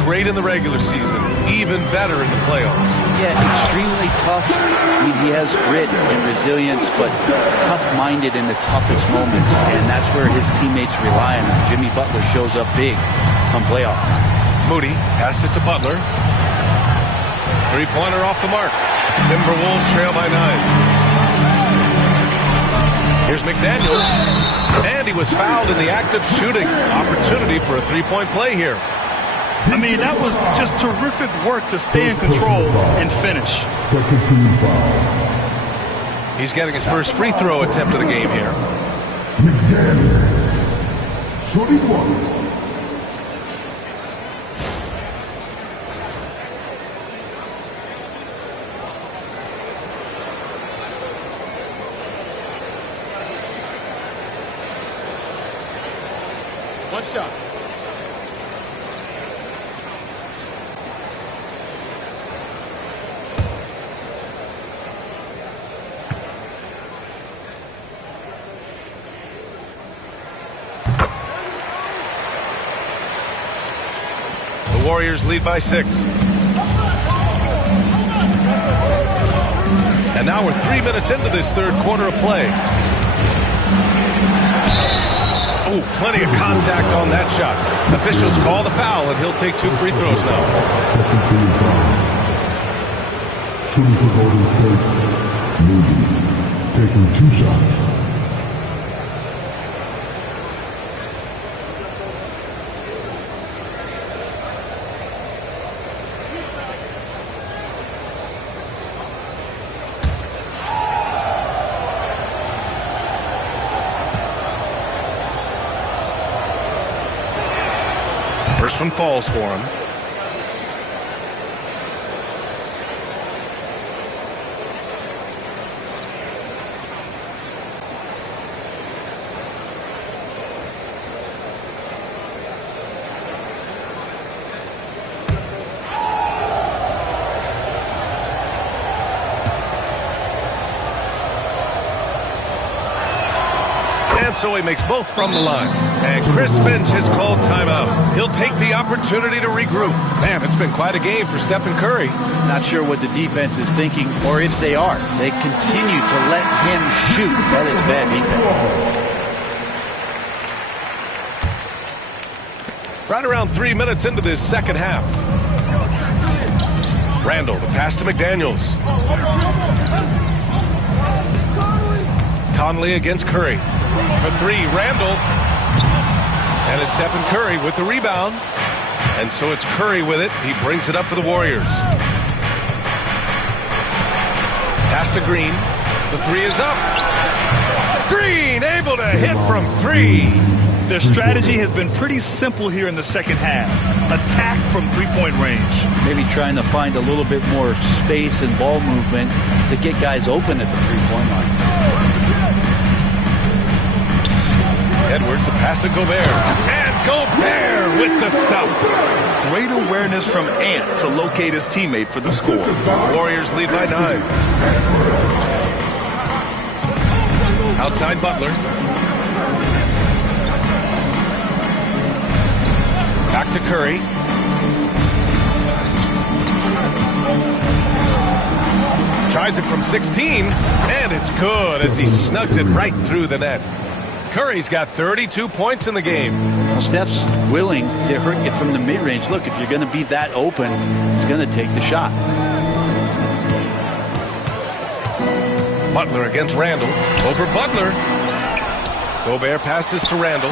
Great in the regular season. Even better in the playoffs. Yeah, extremely tough. I mean, he has grit and resilience, but tough-minded in the toughest moments, and that's where his teammates rely on him. Jimmy Butler shows up big come playoff time. Moody passes to Butler. Three-pointer off the mark. Timberwolves trail by 9. Here's McDaniels. And he was fouled in the act of shooting. Opportunity for a three-point play here. I mean, that was just terrific work to stay in control and finish. Second team foul. He's getting his first free throw attempt of the game here. McDaniels. Shooting one. What's up? The Warriors lead by 6. And now we're 3 minutes into this third quarter of play. Oh, plenty of contact on that shot. Officials call the foul, and he'll take 2 free throws now. Second team foul. Shooting for Golden State. Moody. Taking 2 shots. First one falls for him. So he makes both from the line. And Chris Finch has called timeout. He'll take the opportunity to regroup. Man, it's been quite a game for Stephen Curry. Not sure what the defense is thinking, or if they are. They continue to let him shoot. That is bad defense. Right around 3 minutes into this second half. Randall, the pass to McDaniels. Conley against Curry. For 3, Randall. And it's Stephen Curry with the rebound. And so it's Curry with it. He brings it up for the Warriors. Pass to Green. The 3 is up. Green able to hit from 3. Their strategy has been pretty simple here in the second half. Attack from three-point range. Maybe trying to find a little bit more space and ball movement to get guys open at the three-point line. Edwards, the pass to Gobert. And Gobert with the stuff. Great awareness from Ant to locate his teammate for the score. Warriors lead by 9. Outside Butler. Back to Curry. Tries it from 16, and it's good as he snugs it right through the net. Curry's got 32 points in the game. Well, Steph's willing to hurt you from the mid-range. Look, if you're going to be that open, he's going to take the shot. Butler against Randall. Over Butler. Gobert passes to Randall.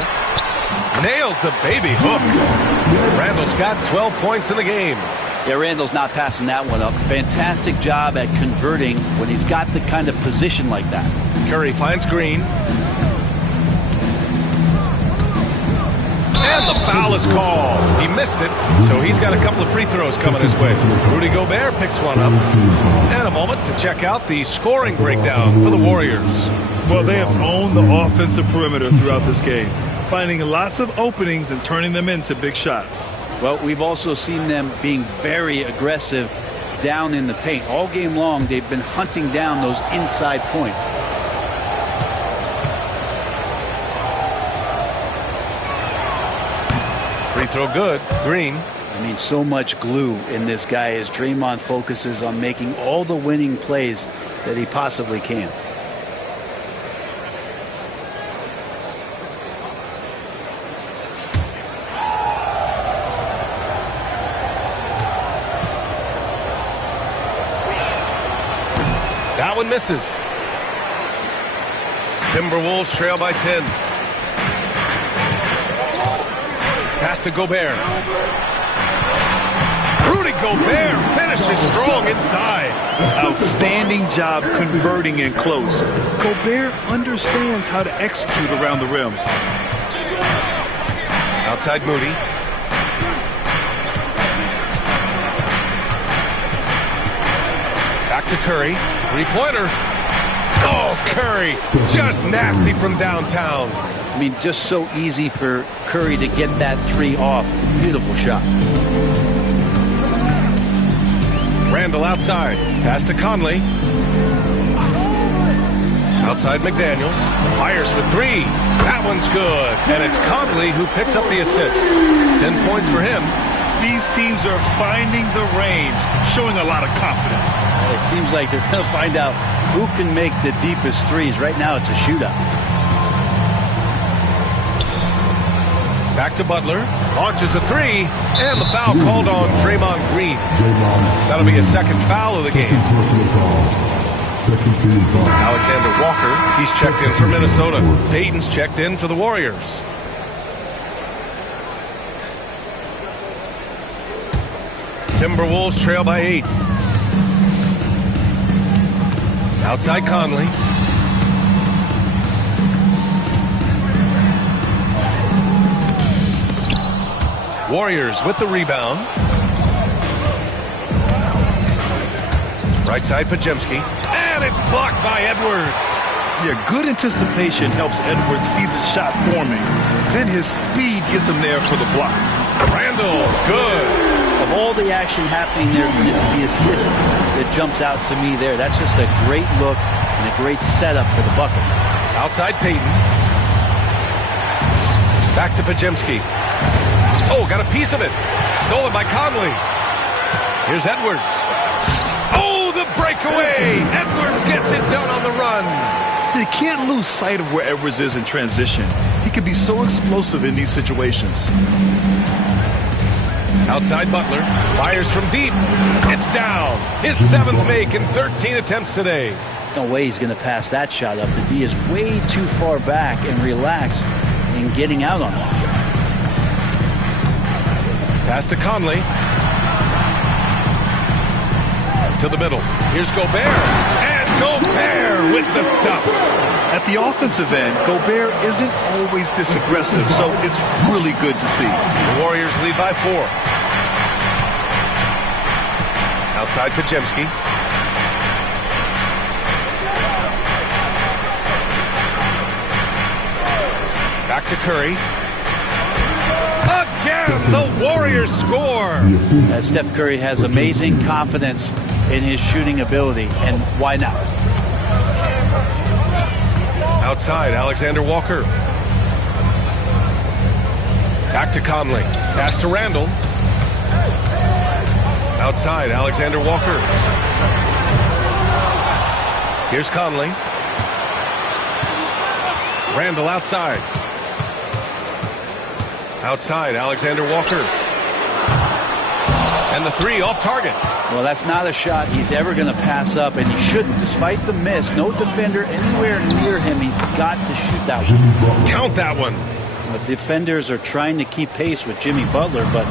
Nails the baby hook. Randall's got 12 points in the game. Yeah, Randall's not passing that one up. Fantastic job at converting when he's got the kind of position like that. Curry finds Green. And the foul is called. He missed it, so he's got a couple of free throws coming his way. Rudy Gobert picks one up. And a moment to check out the scoring breakdown for the Warriors. Well, they have owned the offensive perimeter throughout this game, finding lots of openings and turning them into big shots. Well, we've also seen them being very aggressive down in the paint. All game long, they've been hunting down those inside points. Free throw good. Green. I mean, so much glue in this guy as Draymond focuses on making all the winning plays that he possibly can. That one misses. Timberwolves trail by 10. Pass to Gobert. Rudy Gobert finishes strong inside. Outstanding job converting in close. Gobert understands how to execute around the rim. Outside Moody. Back to Curry. Three-pointer. Oh, Curry. Just nasty from downtown. I mean, just so easy for Curry to get that three off. Beautiful shot. Randall outside. Pass to Conley. Outside McDaniels. Fires the three. That one's good. And it's Conley who picks up the assist. 10 points for him. These teams are finding the range, showing a lot of confidence. It seems like they're going to find out who can make the deepest threes. Right now, it's a shootout. Back to Butler. Launches a three. And the foul called on Draymond Green. That'll be his second foul of the game. Alexander Walker, he's checked in for Minnesota. Payton's checked in for the Warriors. Timberwolves trail by 8. Outside Conley. Warriors with the rebound. Right side Pajemski. And it's blocked by Edwards. Yeah, good anticipation helps Edwards see the shot forming. Then his speed gets him there for the block. Randall, good. Of all the action happening there, it's the assist that jumps out to me there. That's just a great look and a great setup for the bucket. Outside Payton. Back to Pajemski. Oh, got a piece of it. Stolen by Conley. Here's Edwards. Oh, the breakaway. Edwards gets it done on the run. You can't lose sight of where Edwards is in transition. He can be so explosive in these situations. Outside Butler. Fires from deep. It's down. His 7th make in 13 attempts today. No way he's going to pass that shot up. The D is way too far back and relaxed in getting out on it. Pass to Conley. To the middle. Here's Gobert. And Gobert with the stuff. At the offensive end, Gobert isn't always this aggressive, so it's really good to see. The Warriors lead by 4. Outside Pajemski. Back to Curry. Again, the Warriors score. Steph Curry has amazing confidence in his shooting ability, and why not? Outside, Alexander Walker. Back to Conley. Pass to Randall. Outside, Alexander Walker. Here's Conley. Randall outside. Outside, Alexander Walker. And the three off target. Well, that's not a shot he's ever going to pass up, and he shouldn't. Despite the miss, no defender anywhere near him. He's got to shoot that one. Count that one. The defenders are trying to keep pace with Jimmy Butler, but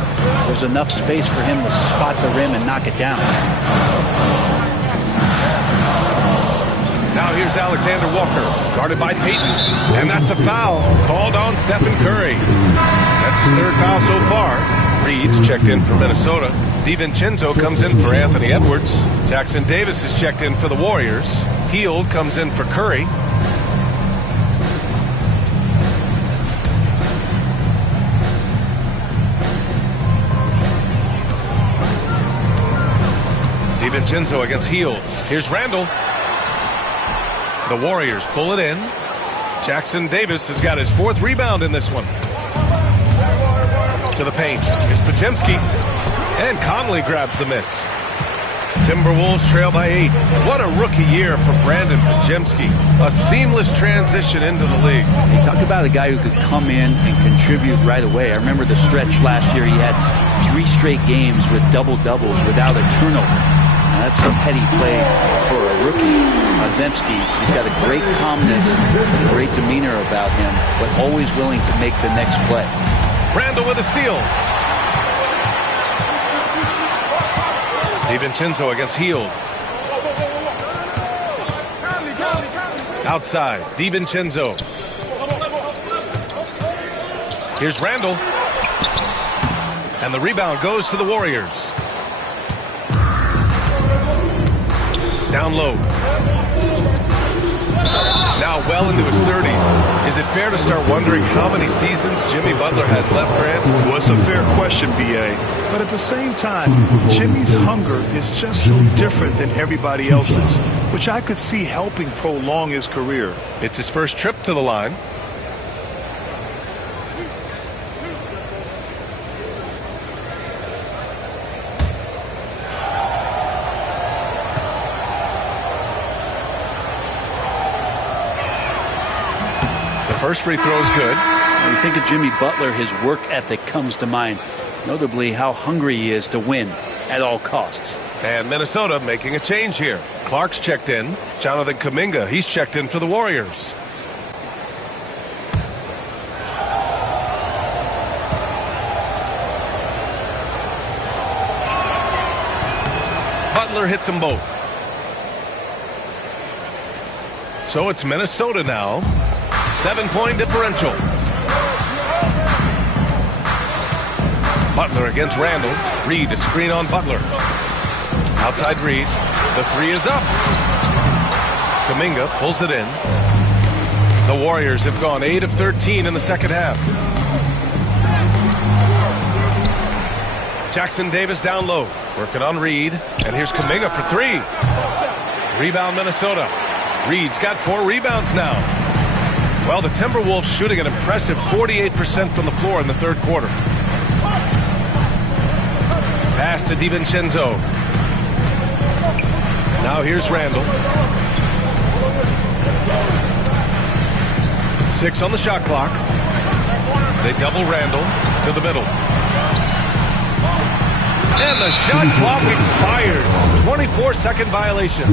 there's enough space for him to spot the rim and knock it down. Now here's Alexander Walker, guarded by Payton. And that's a foul called on Stephen Curry. That's his 3rd foul so far. Reed's checked in for Minnesota. DiVincenzo comes in for Anthony Edwards. Jackson Davis is checked in for the Warriors. Hield comes in for Curry. DiVincenzo against Hield. Here's Randall. The Warriors pull it in. Jackson Davis has got his 4th rebound in this one. To the paint. Here's Pajemski. And Conley grabs the miss. Timberwolves trail by 8. What a rookie year for Brandon Pajemski. A seamless transition into the league. You talk about a guy who could come in and contribute right away. I remember the stretch last year. He had 3 straight games with double-doubles without a turnover. Now, that's some heady play for a rookie. Zemski, he's got a great calmness and a great demeanor about him, but always willing to make the next play. Randall with a steal. DiVincenzo against Hield. Outside, DiVincenzo. Here's Randall. And the rebound goes to the Warriors. Down low. Now well into his 30s. Is it fair to start wondering how many seasons Jimmy Butler has left, Grant? Well, it's a fair question, B.A. But at the same time, Jimmy's hunger is just so different than everybody else's, which I could see helping prolong his career. It's his first trip to the line. First free throw is good. When you think of Jimmy Butler, his work ethic comes to mind, notably how hungry he is to win at all costs. And Minnesota making a change here. Clark's checked in. Jonathan Kuminga, he's checked in for the Warriors. Butler hits them both. So it's Minnesota now. 7-point differential. Butler against Randall. Reed a screen on Butler. Outside Reed. The three is up. Kuminga pulls it in. The Warriors have gone 8 of 13 in the second half. Jackson Davis down low. Working on Reed. And here's Kuminga for three. Rebound Minnesota. Reed's got 4 rebounds now. Well, the Timberwolves shooting an impressive 48% from the floor in the third quarter. Pass to DiVincenzo. Now here's Randall. 6 on the shot clock. They double Randall to the middle. And the shot clock expires. 24-second violation.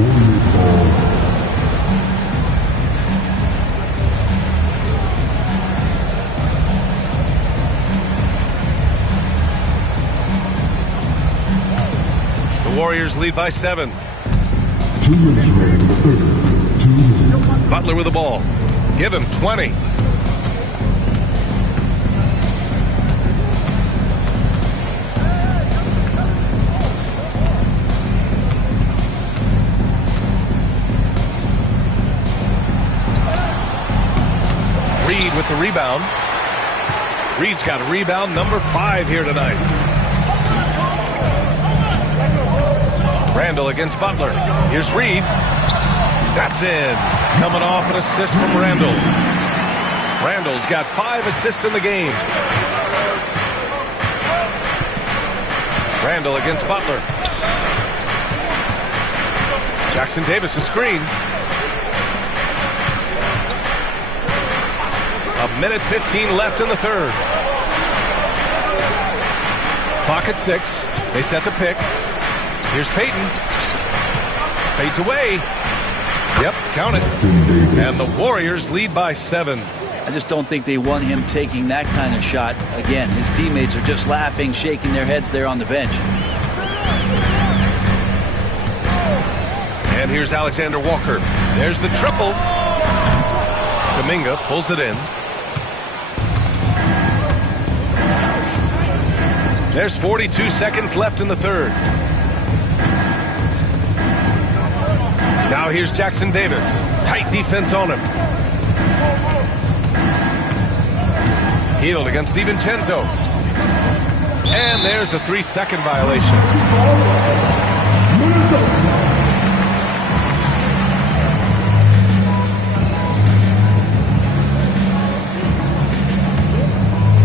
Warriors lead by 7. 2 minutes remaining in the third. 2 minutes. Butler with the ball. Give him 20. Reed with the rebound. Reed's got a rebound number 5 here tonight. Randall against Butler. Here's Reed. That's in. Coming off an assist from Randall. Randall's got 5 assists in the game. Randall against Butler. Jackson Davis a screen. 1:15 left in the third. Clock at 6. They set the pick. Here's Payton. Fades away. Yep, count it. And the Warriors lead by 7. I just don't think they want him taking that kind of shot. Again, his teammates are just laughing, shaking their heads there on the bench. And here's Alexander Walker. There's the triple. Kuminga pulls it in. There's 42 seconds left in the third. Now here's Jackson Davis. Tight defense on him. Hield against DiVincenzo. And there's a 3-second violation.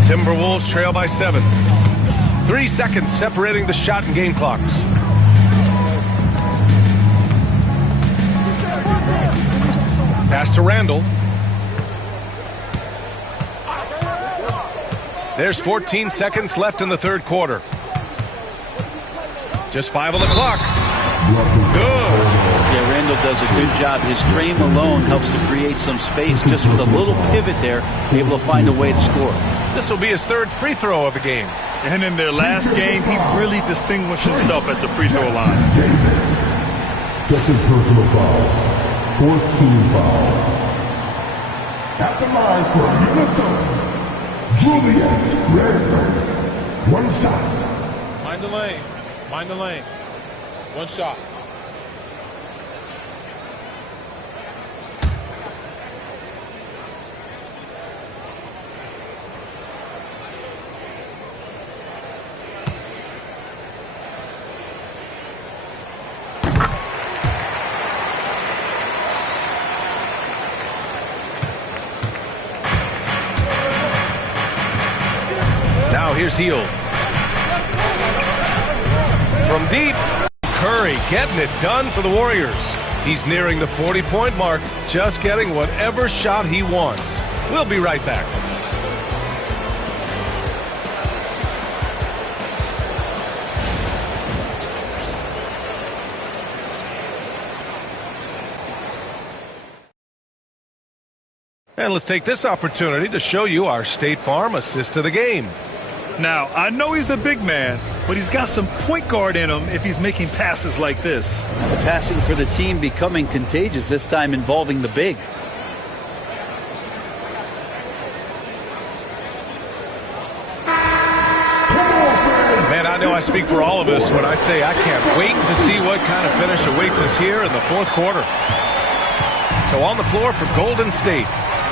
Timberwolves trail by 7. 3 seconds separating the shot and game clocks. Pass to Randall. There's 14 seconds left in the third quarter. Just 5 on the clock. Good. Yeah, Randall does a good job. His frame alone helps to create some space. Just with a little pivot there, able to find a way to score. This will be his third free throw of the game. And in their last game, he really distinguished himself at the free throw line. Second personal foul. Fourth team foul. At the line for Minnesota, Julius Randle. One shot. Mind the lanes. Mind the lanes. One shot. Now here's Hield. From deep, Curry getting it done for the Warriors. He's nearing the 40-point mark, just getting whatever shot he wants. We'll be right back. And let's take this opportunity to show you our State Farm assist to the game. Now, I know he's a big man, but he's got some point guard in him if he's making passes like this. The passing for the team becoming contagious, this time involving the big. Man, I know I speak for all of us when I say I can't wait to see what kind of finish awaits us here in the fourth quarter. So on the floor for Golden State,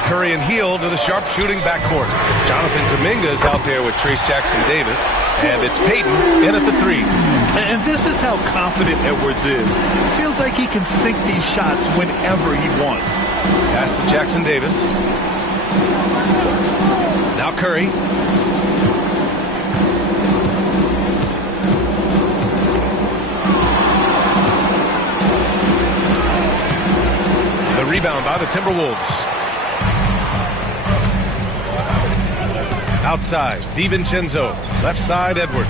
Curry and Hield to the sharpshooting backcourt. Jonathan Kuminga is out there with Trace Jackson-Davis, and it's Payton in at the three. And this is how confident Edwards is. Feels like he can sink these shots whenever he wants. Pass to Jackson-Davis. Now Curry. The rebound by the Timberwolves. Outside, DiVincenzo. Left side, Edwards.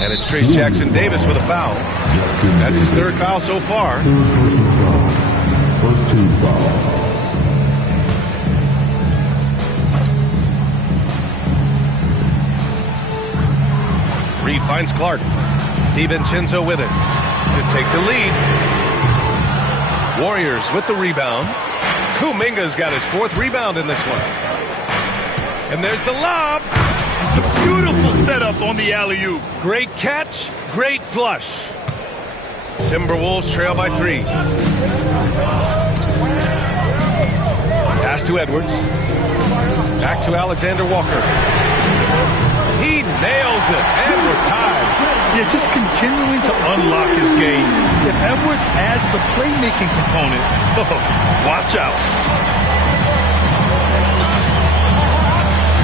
And it's Trace Jackson-Davis with a foul. That's his third foul so far. First team foul. Reed finds Clark. DiVincenzo with it to take the lead. Warriors with the rebound. Kuminga's got his fourth rebound in this one. And there's the lob. Beautiful setup on the alley-oop. Great catch, great flush. Timberwolves trail by 3. Pass to Edwards. Back to Alexander Walker. He nails it, and we're tied. Yeah, just continuing to unlock his game. If Edwards adds the playmaking component, watch out.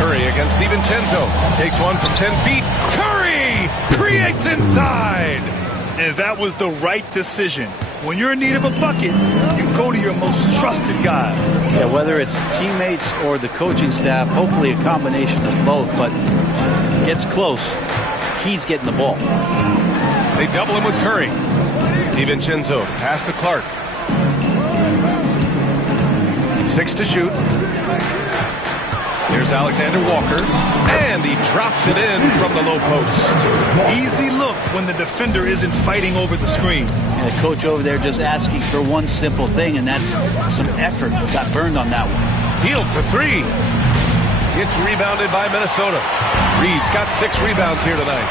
Curry against DiVincenzo. Takes one from 10 feet. Curry creates inside. And that was the right decision. When you're in need of a bucket, you go to your most trusted guys. Yeah, whether it's teammates or the coaching staff, hopefully a combination of both, but gets close, he's getting the ball. They double him with Curry. DiVincenzo, pass to Clark. 6 to shoot. Here's Alexander Walker, and he drops it in from the low post. Easy look when the defender isn't fighting over the screen. And the coach over there just asking for one simple thing, and that's some effort. Got burned on that one. Hield for 3. Gets rebounded by Minnesota. Reed's got 6 rebounds here tonight.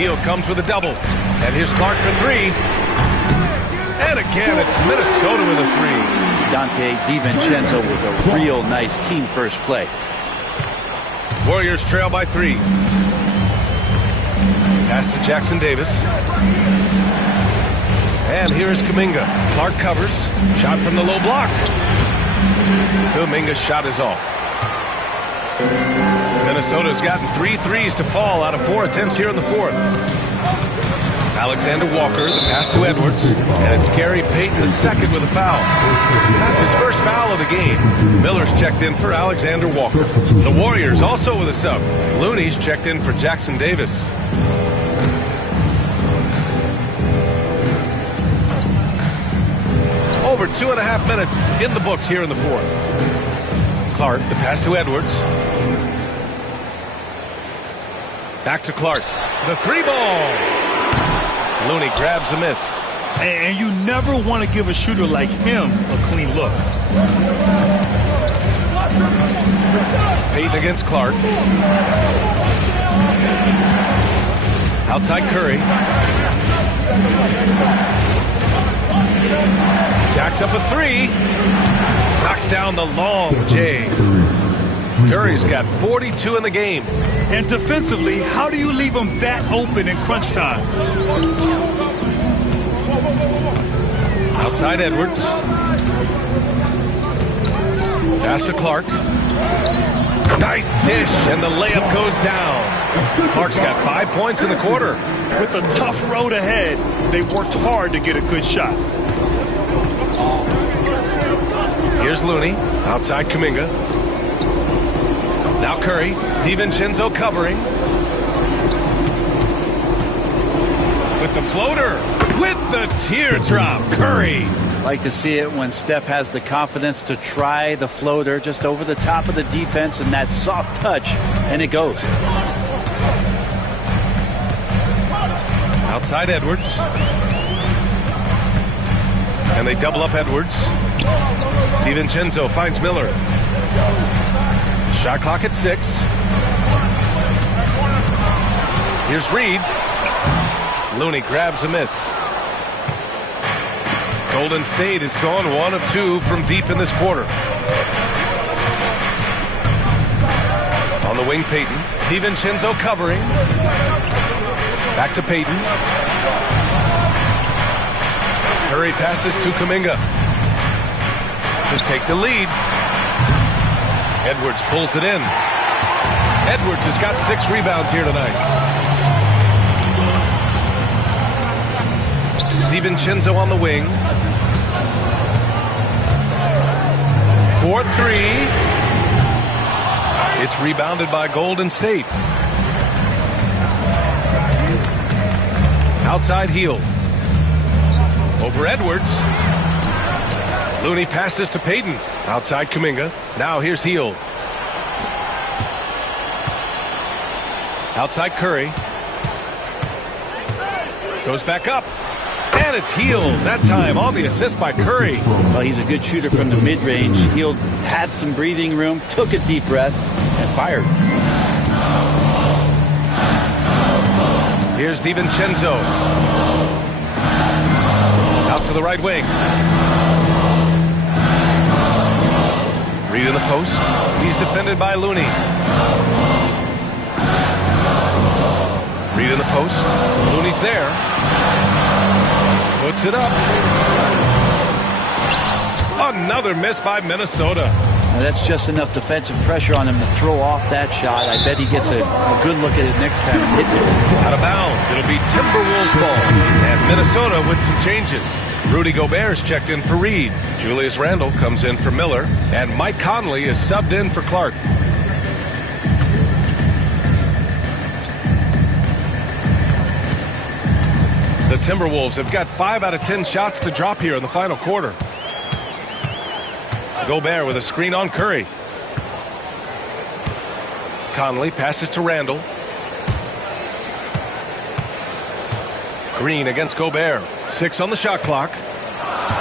Hield comes with a double. And here's Clark for 3. And again, it's Minnesota with a 3. Dante DiVincenzo with a real nice team first play. Warriors trail by 3. Pass to Jackson-Davis. And here's Kuminga. Clark covers. Shot from the low block. Kuminga's shot is off. Minnesota's gotten 3 threes to fall out of 4 attempts here in the fourth. Alexander Walker, the pass to Edwards, and it's Gary Payton II with a foul. That's his first foul of the game. Miller's checked in for Alexander Walker. The Warriors also with a sub. Looney's checked in for Jackson-Davis. Over 2.5 minutes in the books here in the fourth. Clark, the pass to Edwards. Back to Clark. The three ball. Looney grabs a miss. And you never want to give a shooter like him a clean look. Payton against Clark. Outside Curry. Jacks up a three. Knocks down the long J. Curry's got 42 in the game. And defensively, how do you leave him that open in crunch time? Outside Edwards. Pass to Clark. Nice dish, and the layup goes down. Clark's got 5 points in the quarter. With a tough road ahead, they worked hard to get a good shot. Here's Looney, outside Kuminga. Now Curry, DiVincenzo covering. With the floater, with the teardrop, Curry. Like to see it when Steph has the confidence to try the floater just over the top of the defense and that soft touch, and it goes. Outside Edwards. And they double up Edwards. DiVincenzo finds Miller. Shot clock at 6. Here's Reed. Looney grabs a miss. Golden State has gone 1 of 2 from deep in this quarter. On the wing, Payton. DiVincenzo covering. Back to Payton. Curry passes to Kuminga to take the lead. Edwards pulls it in. Edwards has got 6 rebounds here tonight. DiVincenzo on the wing. 4-3. It's rebounded by Golden State. Outside Hield. Over Edwards. Looney passes to Payton. Outside Kuminga. Now here's Hield. Outside Curry. Goes back up. And it's Hield. That time on the assist by Curry. Well, he's a good shooter from the mid-range. Hield had some breathing room, took a deep breath, and fired. Here's DiVincenzo. Out to the right wing. Reed in the post. He's defended by Looney. Reed in the post. Looney's there. Puts it up. Another miss by Minnesota. Now that's just enough defensive pressure on him to throw off that shot. I bet he gets a good look at it next time and hits it. Out of bounds. It'll be Timberwolves ball. And Minnesota with some changes. Rudy Gobert's checked in for Reed. Julius Randle comes in for Miller. And Mike Conley is subbed in for Clark. The Timberwolves have got 5 out of 10 shots to drop here in the final quarter. Gobert with a screen on Curry. Conley passes to Randle. Green against Gobert. 6 on the shot clock.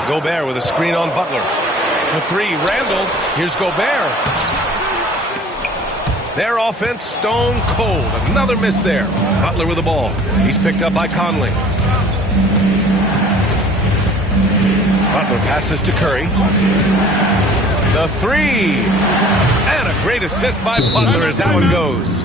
Gobert with a screen on Butler. For 3, Randle. Here's Gobert. Their offense stone cold. Another miss there. Butler with the ball. He's picked up by Conley. Butler passes to Curry. The 3. And a great assist by Butler as that one goes.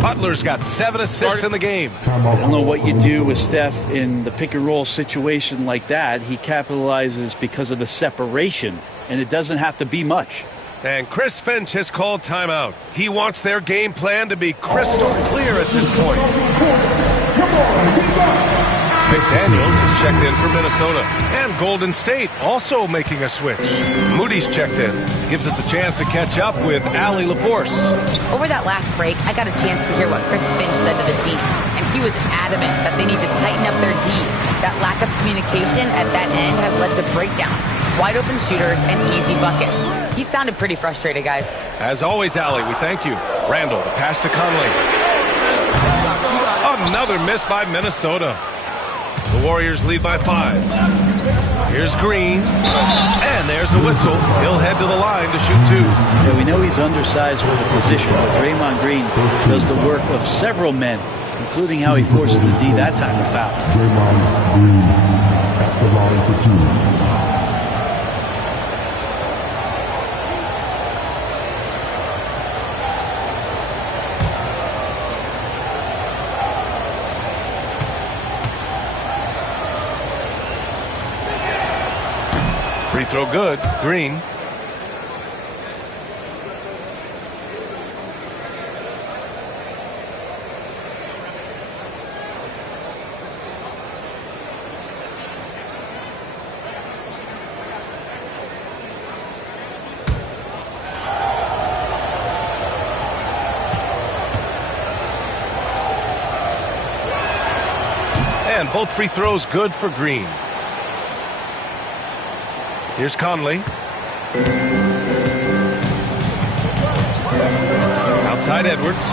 Butler's got 7 assists in the game. I don't know what you do with Steph in the pick and roll situation like that. He capitalizes because of the separation, and it doesn't have to be much. And Chris Finch has called timeout. He wants their game plan to be crystal clear at this point. McDaniels is checked in for Minnesota. And Golden State also making a switch. Moody's checked in. Gives us a chance to catch up with Allie LaForce. Over that last break, I got a chance to hear what Chris Finch said to the team. And he was adamant that they need to tighten up their D. That lack of communication at that end has led to breakdowns, wide open shooters, and easy buckets. He sounded pretty frustrated, guys. As always, Allie, we thank you. Randall, the pass to Conley. Another miss by Minnesota. The Warriors lead by 5. Here's Green. And there's a whistle. He'll head to the line to shoot 2. Yeah, we know he's undersized for the position, but Draymond Green does the work of several men, including how he forces the D that time to foul. Draymond Green at the line for 2. Free throw good. Green. And both free throws good for Green. Here's Conley. Outside Edwards.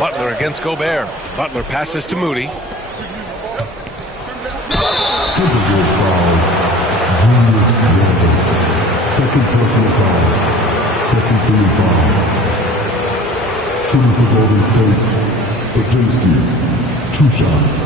Butler against Gobert. Butler passes to Moody. Timberwolves foul. Julius Randle. Second personal foul. Second team foul. Shooting for Golden State. Bajinski. 2 shots.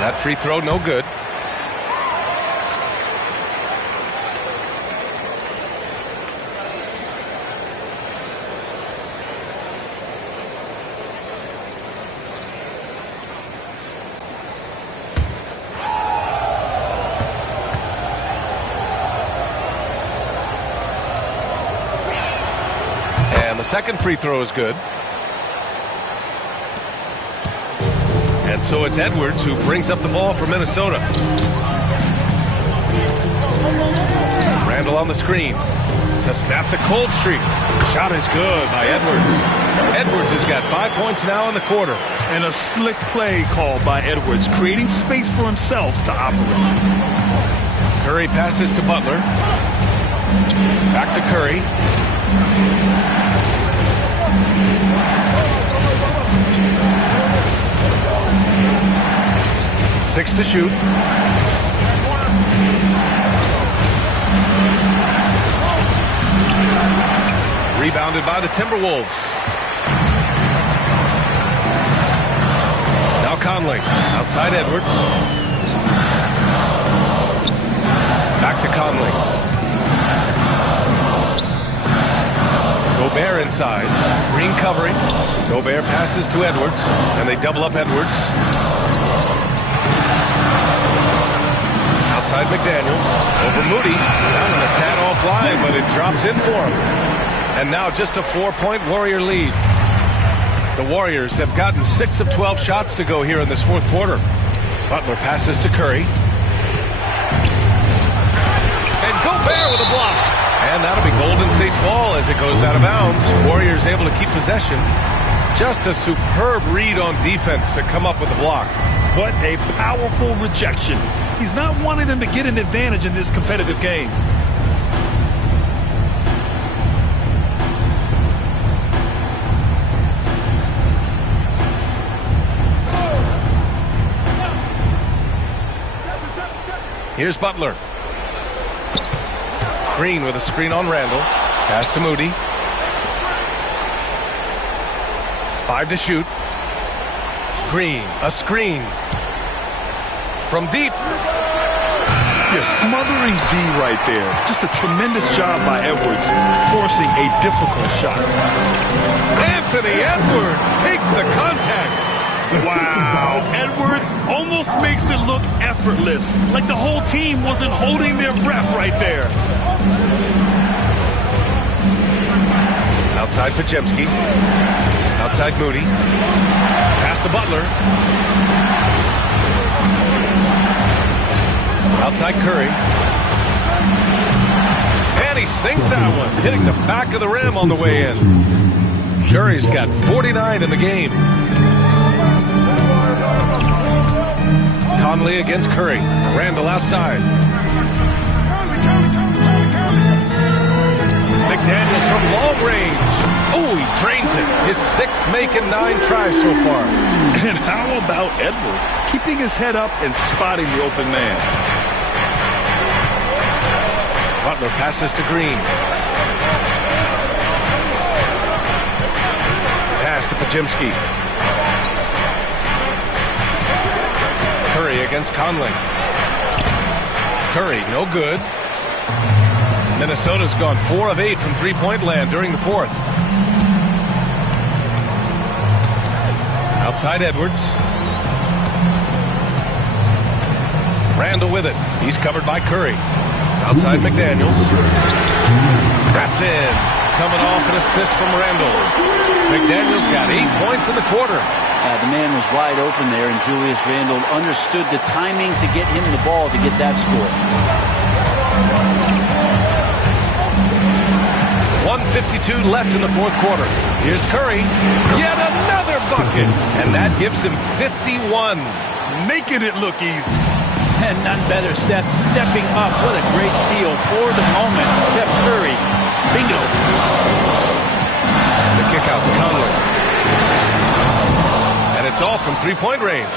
That free throw no good. And the second free throw is good. And so it's Edwards who brings up the ball for Minnesota. Randall on the screen to snap the cold streak. Shot is good by Edwards. Edwards has got 5 points now in the quarter. And a slick play called by Edwards, creating space for himself to operate. Curry passes to Butler. Back to Curry. Six to shoot. Rebounded by the Timberwolves. Now Conley. Outside Edwards. Back to Conley. Gobert inside. Green covering. Gobert passes to Edwards. And they double up Edwards. Outside McDaniels. Over Moody. Down on a tad offline, but it drops in for him. And now just a 4-point Warrior lead. The Warriors have gotten 6 of 12 shots to go here in this fourth quarter. Butler passes to Curry. And Gobert with a block. And that'll be Golden State's ball as it goes out of bounds. Warriors able to keep possession. Just a superb read on defense to come up with the block. What a powerful rejection. He's not wanting them to get an advantage in this competitive game. Here's Butler. Green with a screen on Randall. Pass to Moody. 5 to shoot. Green, a screen. From deep. Yeah, smothering D right there. Just a tremendous job by Edwards, forcing a difficult shot. Anthony Edwards takes the contact. Wow, Edwards almost makes it look effortless, like the whole team wasn't holding their breath right there. Outside Pajemski. Outside Moody. Pass to Butler. Outside Curry. And he sinks that one, hitting the back of the rim on the way in. Curry's got 49 in the game. Conley against Curry. Randall outside. McDaniels from long range. Oh, he drains it. His 6th make and 9 tries so far. And how about Edwards? Keeping his head up and spotting the open man. Butler passes to Green. Pass to Pajemski. Curry against Conley. Curry, no good. Minnesota's gone 4 of 8 from three-point land during the 4th. Outside Edwards. Randall with it. He's covered by Curry. Outside McDaniels. That's in. Coming off an assist from Randall. McDaniels got 8 points in the quarter. The man was wide open there, and Julius Randle understood the timing to get him the ball to get that score. 1:52 left in the 4th quarter. Here's Curry. Yet another bucket. And that gives him 51. Making it look easy. And none better, Steph stepping up. What a great feel for the moment. Steph Curry. Bingo. The kick out to Conley. And it's all from three-point range.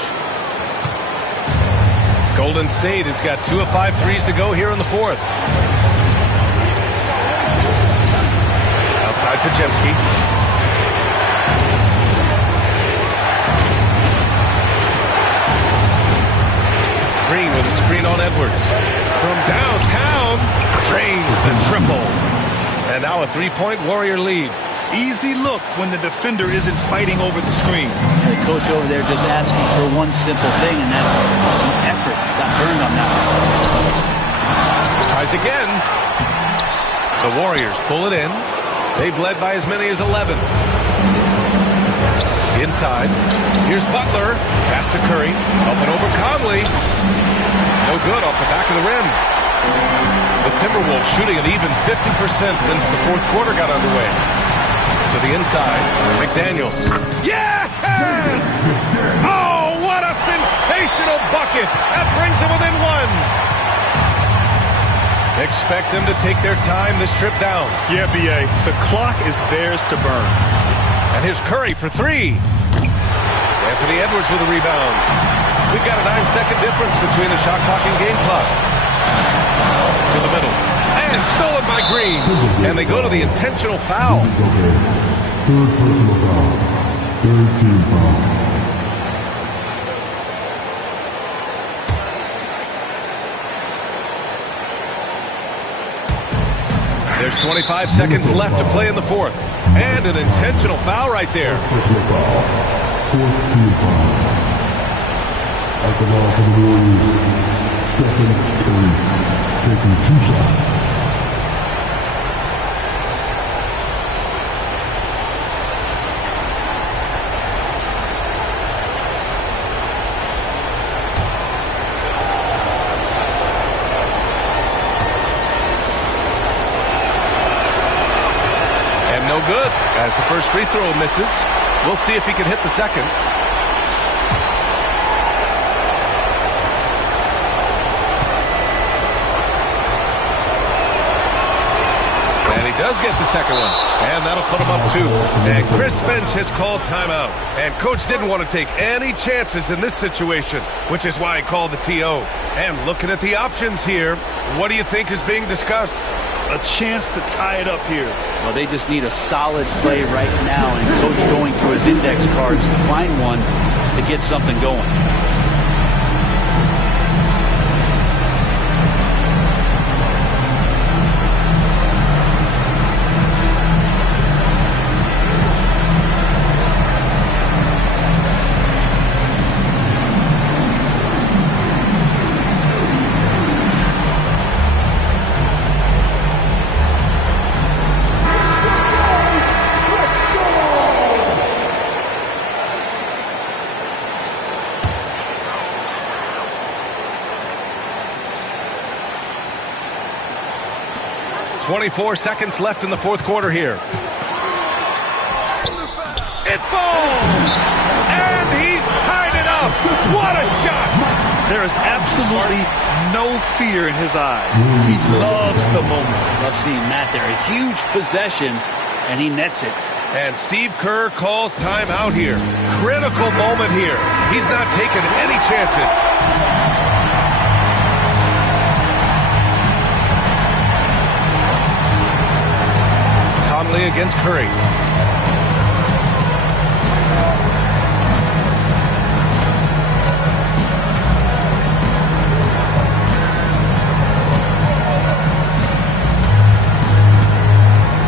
Golden State has got 2 of 5 threes to go here in the 4th. Outside Pajemski. Green with a screen on Edwards. From downtown, drains the triple. And now a 3-point Warrior lead. Easy look when the defender isn't fighting over the screen. And the coach over there just asking for one simple thing, and that's some effort. Got burned on that one. Tries again. The Warriors pull it in. They've led by as many as 11. Inside. Here's Butler. Pass to Curry. Up and over Conley. No good off the back of the rim. The Timberwolves shooting an even 50% since the 4th quarter got underway. To the inside. McDaniels. Yes! Oh, what a sensational bucket. That brings them within 1. Expect them to take their time this trip down. Yeah, B.A. The clock is theirs to burn. And here's Curry for 3. Anthony Edwards with a rebound. We've got a 9-second difference between the shot clock and game clock. To the middle. And stolen by Green. And they go to the intentional foul. 3rd personal foul. 3rd team foul. There's 25 seconds left to play in the 4th. And an intentional foul right there. Personal foul. 4th team foul. At the ball for the Warriors, Stephen Curry taking 2 shots. No good as the first free throw misses. We'll see if he can hit the second. And he does get the second one. And that'll put him up 2. And Chris Finch has called timeout. And coach didn't want to take any chances in this situation, which is why he called the TO. And looking at the options here, what do you think is being discussed? A chance to tie it up here. Well, they just need a solid play right now, and coach going through his index cards to find one to get something going. 24 seconds left in the fourth quarter here. It falls! And he's tied it up! What a shot! There is absolutely no fear in his eyes. He loves the moment. Love seeing that there. A huge possession, and he nets it. And Steve Kerr calls timeout here. Critical moment here. He's not taking any chances. Conley against Curry.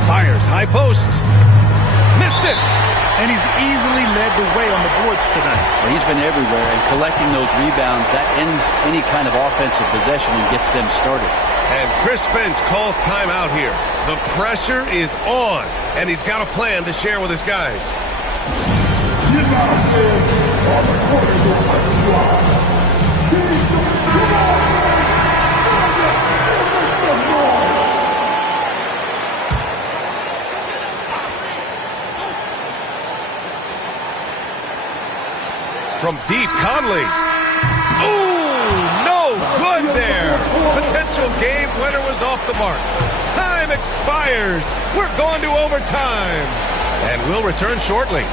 Fires high post. Missed it. And he's easily led the way on the boards tonight. Well, he's been everywhere, and collecting those rebounds, that ends any kind of offensive possession and gets them started. And Chris Finch calls timeout here. The pressure is on, and he's got a plan to share with his guys. From deep, Conley. Ooh, no good there. Potential game winner was off the mark. Time expires. We're going to overtime. And we'll return shortly.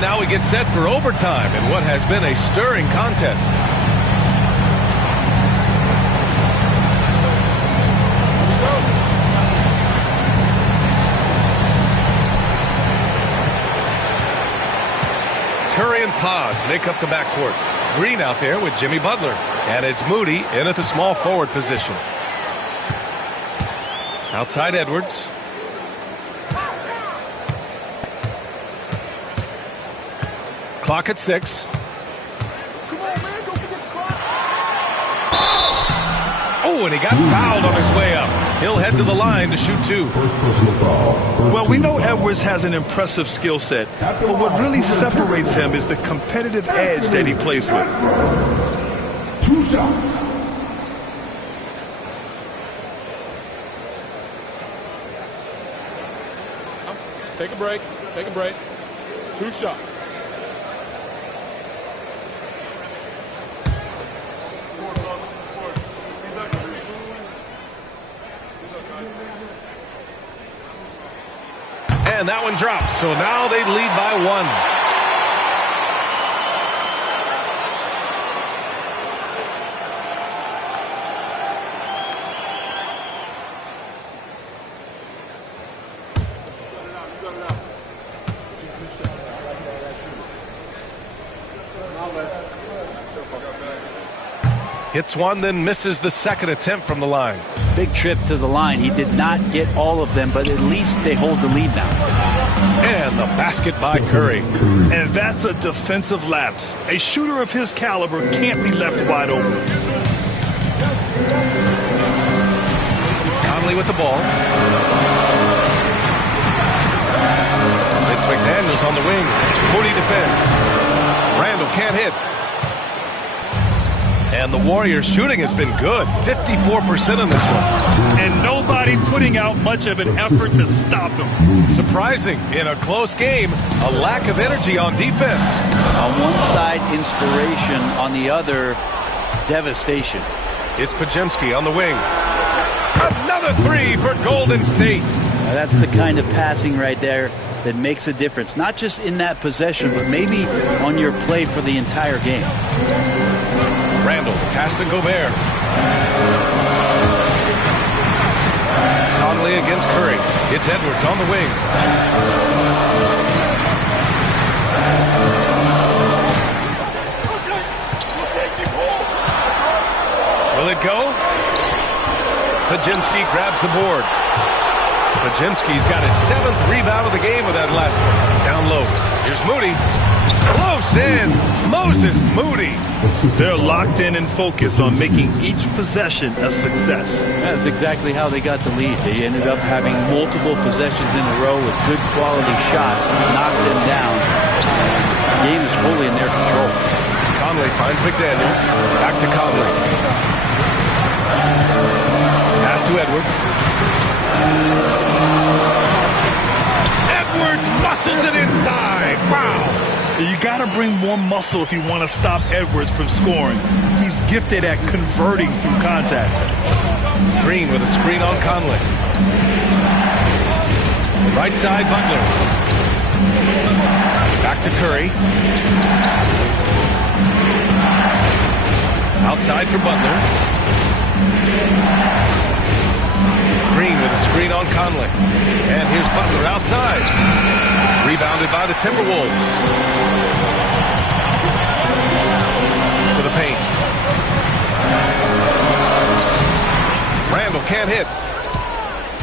Now we get set for overtime in what has been a stirring contest. Curry and Pods make up the backcourt. Green out there with Jimmy Butler. And it's Moody in at the small forward position. Outside Edwards. Clock at 6. Oh, and he got fouled on his way up. He'll head to the line to shoot 2. Well, we know Edwards has an impressive skill set, but what really separates him is the competitive edge that he plays with. 2 shots. Take a break. Take a break. 2 shots. And that one drops, so now they lead by 1. Hits one, then misses the second attempt from the line. Big trip to the line. He did not get all of them, but at least they hold the lead now. And the basket by Curry. And that's a defensive lapse. A shooter of his caliber can't be left wide open. Conley with the ball. It's McDaniels on the wing. Moody defends. Randall can't hit. And the Warriors' shooting has been good. 54% on this one. And nobody putting out much of an effort to stop him. Surprising. In a close game, a lack of energy on defense. On one side, inspiration. On the other, devastation. It's Podziemski on the wing. Another 3 for Golden State. Now that's the kind of passing right there that makes a difference. Not just in that possession, but maybe on your play for the entire game. Randall, pass to Gobert. Conley against Curry. It's Edwards on the wing. Will it go? Podziemski grabs the board. Podziemski's got his 7th rebound of the game with that last one. Down low. Here's Moody. Close in. is Moody. They're locked in and focused on making each possession a success. That's exactly how they got the lead. They ended up having multiple possessions in a row with good quality shots, knocked them down. The game is fully in their control. Conley finds McDaniels. Back to Conley. Pass to Edwards. Edwards muscles it inside. Wow. You got to bring more muscle if you want to stop Edwards from scoring. He's gifted at converting through contact. Green with a screen on Conley. Right side, Butler. Back to Curry. Outside for Butler. Green with a screen on Conley. And here's Butler outside. Rebounded by the Timberwolves. To the paint. Randall can't hit.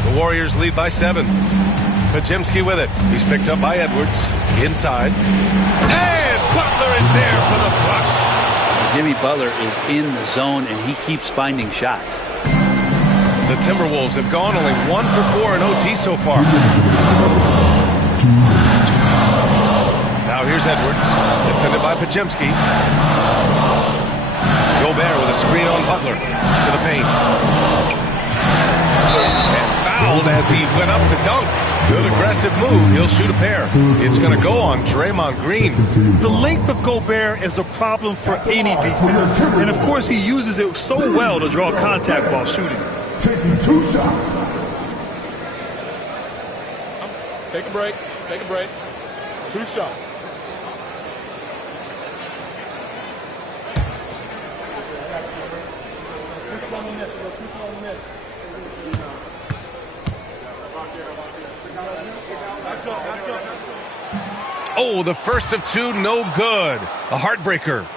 The Warriors lead by 7. Pajemski with it. He's picked up by Edwards. Inside. And Butler is there for the flush. Jimmy Butler is in the zone, and he keeps finding shots. The Timberwolves have gone only 1 for 4 in OT so far. Now here's Edwards, defended by Pajemski. Gobert with a screen on Butler to the paint. And fouled as he went up to dunk. Good aggressive move. He'll shoot a pair. It's going to go on Draymond Green. The length of Gobert is a problem for any defense. And, of course, he uses it so well to draw contact while shooting. Taking 2 shots. Take a break. Take a break. 2 shots. Oh, the first of 2, no good. A heartbreaker.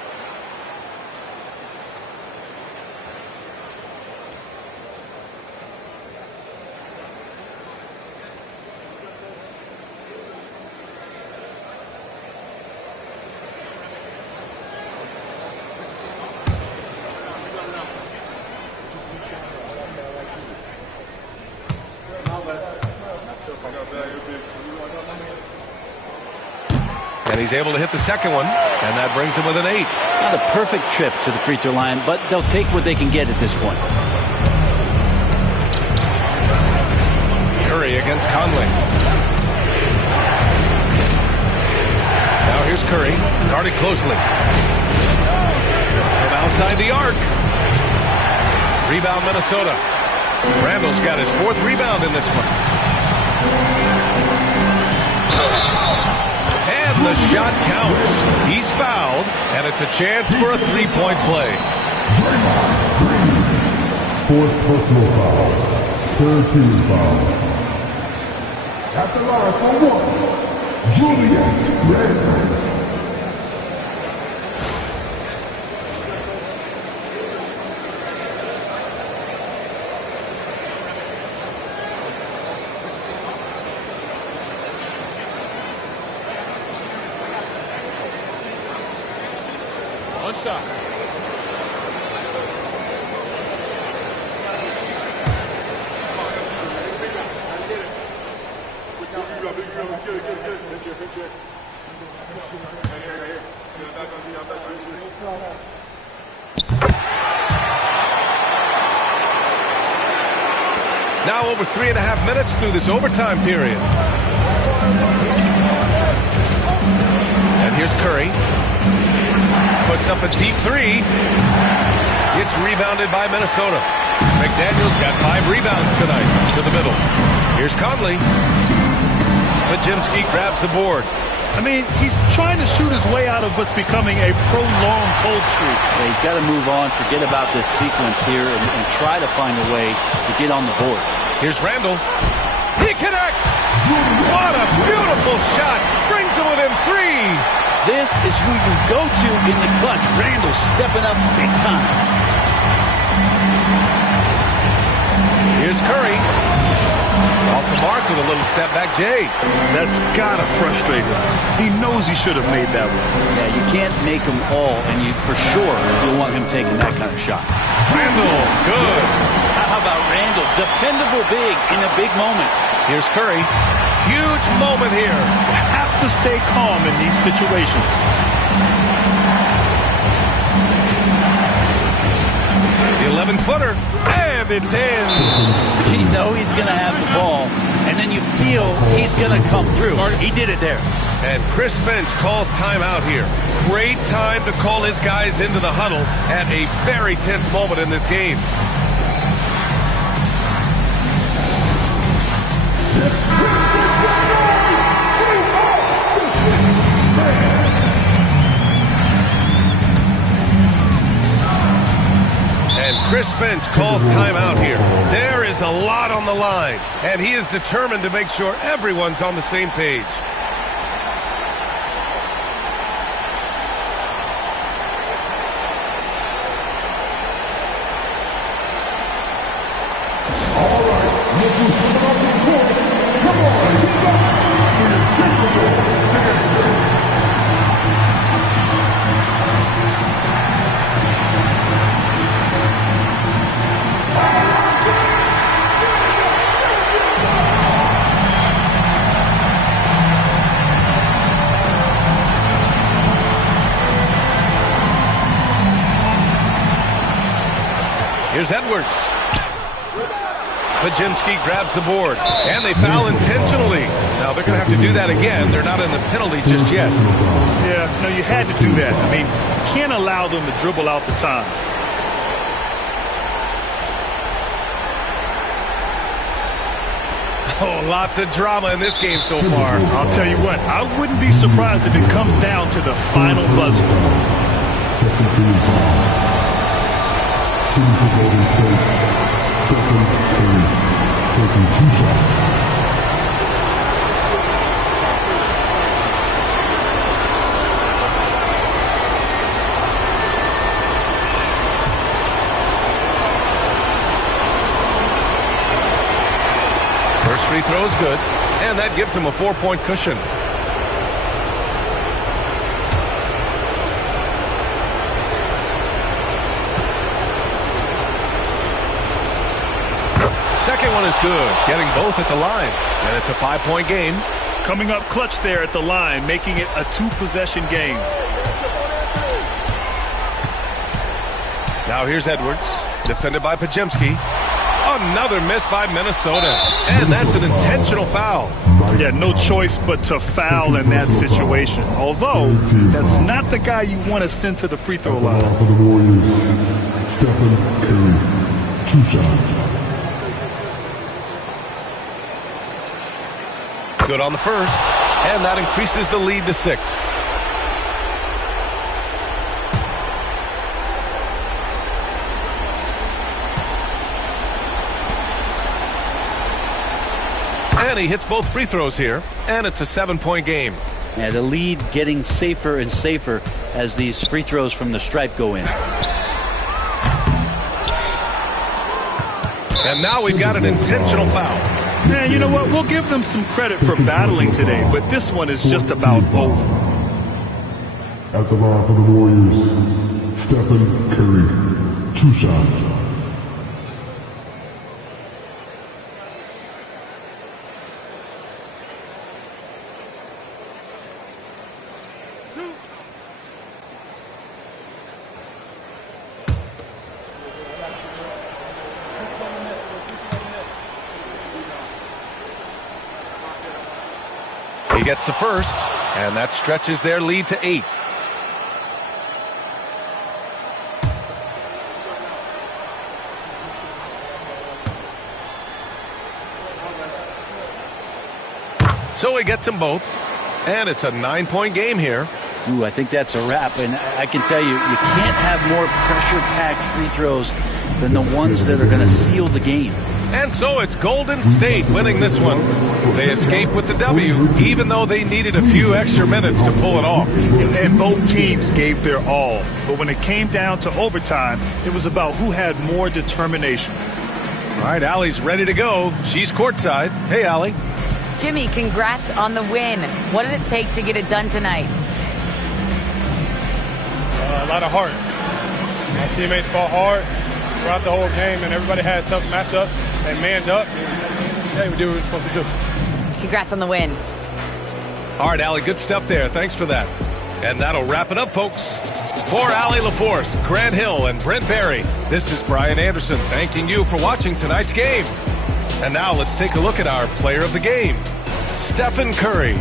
And he's able to hit the second one, and that brings him with an 8. Not a perfect trip to the free throw line, but they'll take what they can get at this point. Curry against Conley. Now here's Curry, guarded closely. From outside the arc. Rebound Minnesota. Randall's got his 4th rebound in this one. And the shot counts. He's fouled, and it's a chance for a 3-point play. 4th personal foul. 3rd team foul. At the line for 1, Julius Randle. One shot. Now over 3.5 minutes through this overtime period. And here's Curry. Puts up a deep 3. It's rebounded by Minnesota. McDaniels got 5 rebounds tonight to the middle. Here's Conley. Pajemski grabs the board. I mean, he's trying to shoot his way out of what's becoming a prolonged cold streak. Yeah, he's got to move on, forget about this sequence here, and try to find a way to get on the board. Here's Randall. He connects! What a beautiful shot! Brings him within 3! This is who you go to in the clutch. Randall stepping up big time. Here's Curry. Off the mark with a little step back, Jay. That's gotta frustrate him. He knows he should have made that one. Yeah, you can't make them all, and you for sure you want him taking that kind of shot. Randall, good. How about Randall? Dependable big in a big moment. Here's Curry. Huge moment here. You have to stay calm in these situations. The 11-footer, and it's in. You know he's going to have the ball, and then you feel he's going to come through. He did it there. And Chris Finch calls timeout here. Great time to call his guys into the huddle at a very tense moment in this game. And Chris Finch calls timeout here. There is a lot on the line, and he is determined to make sure everyone's on the same page. Here's Edwards. Pajemski grabs the board, and they foul intentionally. Now, they're going to have to do that again. They're not in the penalty just yet. Yeah, no, you had to do that. I mean, you can't allow them to dribble out the time. Oh, lots of drama in this game so far. I'll tell you what, I wouldn't be surprised if it comes down to the final buzzer. Second team foul. Team for Golden State. Stephen Curry taking 2 shots. First free throw is good, and that gives him a 4-point cushion. Second one is good, getting both at the line, and it's a 5-point game. Coming up clutch there at the line, making it a 2-possession game. Now here's Edwards, defended by Pajemski. Another miss by Minnesota, and that's an intentional foul. Yeah, no choice but to foul in that situation. Although, that's not the guy you want to send to the free throw line. For the Warriors, Stephen Curry, 2 shots. Good on the first, and that increases the lead to 6. And he hits both free throws here, and it's a 7-point game. Yeah, the lead getting safer and safer as these free throws from the stripe go in. And now we've got an intentional foul. Man, you know what? We'll give them some credit for battling today, but this one is just about over. At the line for the Warriors, Stephen Curry, 2 shots. He gets the first, and that stretches their lead to 8. So he gets them both, and it's a 9-point game here. Ooh, I think that's a wrap, and I can tell you, you can't have more pressure-packed free throws than the ones that are going to seal the game. And so it's Golden State winning this one. They escape with the W, even though they needed a few extra minutes to pull it off. And both teams gave their all. But when it came down to overtime, it was about who had more determination. All right, Allie's ready to go. She's courtside. Hey, Allie. Jimmy, congrats on the win. What did it take to get it done tonight? A lot of heart. My teammates fought hard throughout the whole game, and everybody had a tough matchup and manned up. Hey, we did what we were supposed to do. Congrats on the win. All right, Allie, good stuff there. Thanks for that. And that'll wrap it up, folks. For Allie LaForce, Grant Hill, and Brent Barry, this is Brian Anderson thanking you for watching tonight's game. And now let's take a look at our player of the game, Stephen Curry.